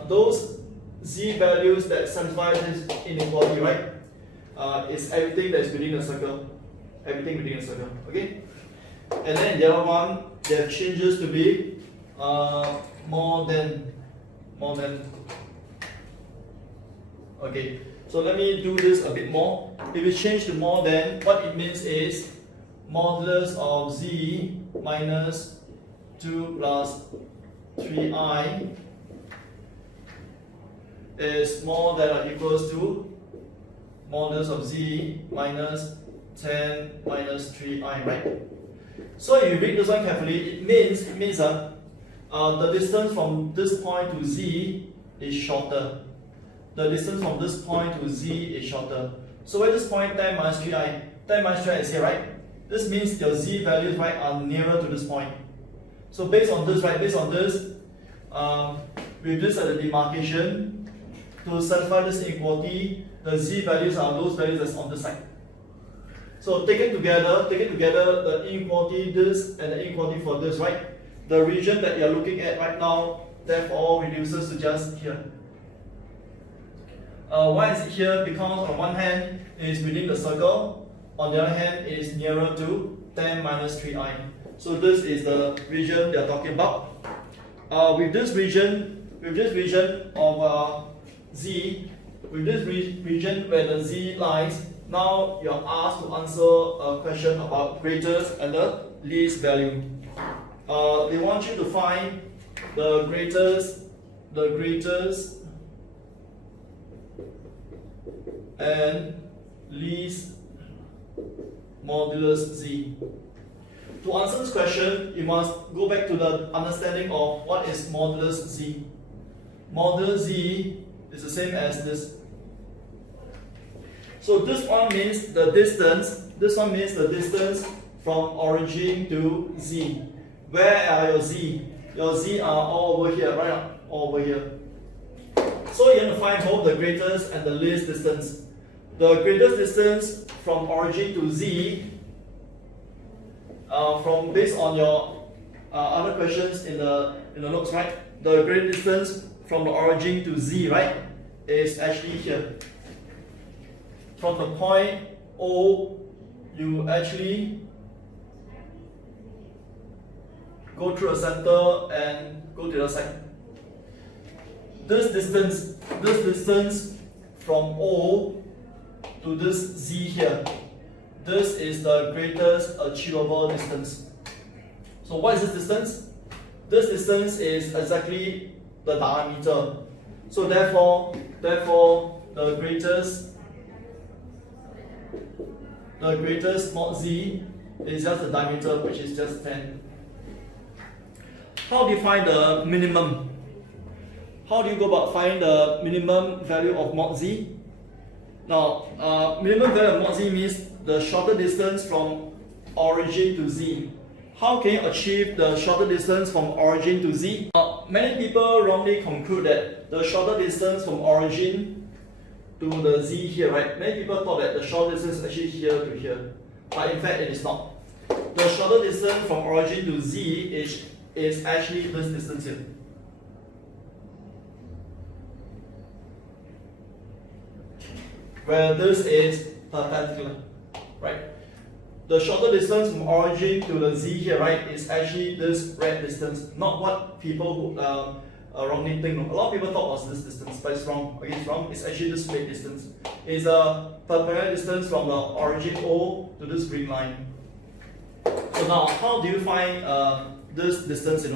Those z values that satisfy this inequality, right? Is everything that is within the circle. Everything within the circle. Okay? And then the other one, they have changes to be more than. Okay. So let me do this a bit more. If we change to more than, what it means is modulus of z minus 2 plus 3I is more than or equals to modulus of z minus 10 minus 3I, right? So if you read this one carefully, it means the distance from this point to z is shorter. The distance from this point to z is shorter. So at this point, 10 minus 3I, 10 minus 3I is here, right? This means your z values, right, are nearer to this point. So based on this, right, with this at the demarcation, to satisfy this inequality, the z values are those values that's on this side. So taken together, the inequality this and the inequality for this, right? The region that you're looking at right now, therefore reduces to just here. Why is it here? Because on one hand it is within the circle, on the other hand it is nearer to 10 minus 3I. So this is the region they are talking about. With this region of z, with this region where the z lies, Now you are asked to answer a question about greatest and the least value. They want you to find the greatest and least modulus z. To answer this question, you must go back to the understanding of what is modulus z. Modulus z is the same as this. So this one means the distance. This one means the distance from origin to z. Where are your z? Your z are all over here, right? All over here. So you have to find both the greatest and the least distance. The greatest distance from origin to z, from based on your other questions in the notes, right? The greatest distance from the origin to z, right, is actually here. From the point O, you actually go through a center and go to the side. This distance from O to this z here, this is the greatest achievable distance. So what is this distance? This distance is exactly the diameter. So therefore the greatest mod z is just the diameter, which is just 10. How do you find the minimum? How do you go about finding the minimum value of mod z? Now, minimum value of mod z means the shorter distance from origin to z. How can you achieve the shorter distance from origin to z? Many people wrongly conclude that the shorter distance from origin to the z here, right? Many people thought that the short distance is actually here to here, but in fact it is not. The shorter distance from origin to z is actually this distance here. Where this is perpendicular, right? The shorter distance from origin to the z here, right, is actually this red distance, not what people who wrongly think. A lot of people thought was this distance, but it's wrong. Okay, it's wrong. It's actually this red distance. It's a perpendicular distance from the origin O to this green line. So now, how do you find this distance?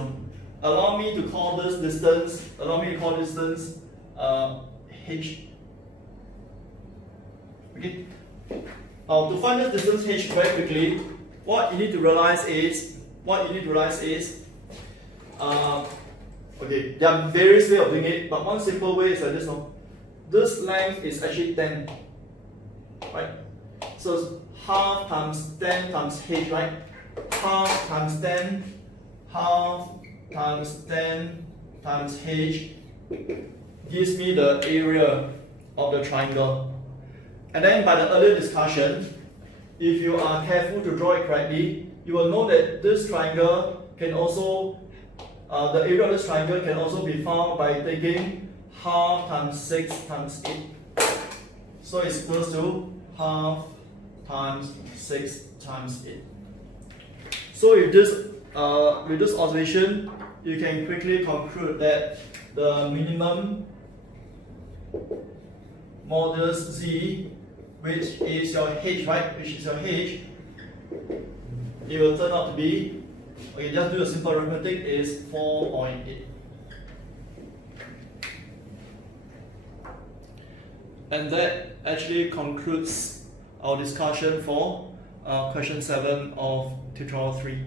Allow me to call this distance. H. Okay. To find this distance h very quickly, what you need to realize is, okay, there are various ways of doing it, but one simple way is like this. This length is actually 10, right? So half times 10 times h, right? Half times 10, half times 10 times h gives me the area of the triangle. And then by the earlier discussion, if you are careful to draw it correctly, you will know that this triangle can also, the area of this triangle can also be found by taking half times 6 times 8. So it's equals to half times 6 times 8. So with this observation, you can quickly conclude that the minimum modulus z, which is your h, right? It will turn out to be, okay, just do a simple arithmetic, is 4.8. And that actually concludes our discussion for question 7 of tutorial 3.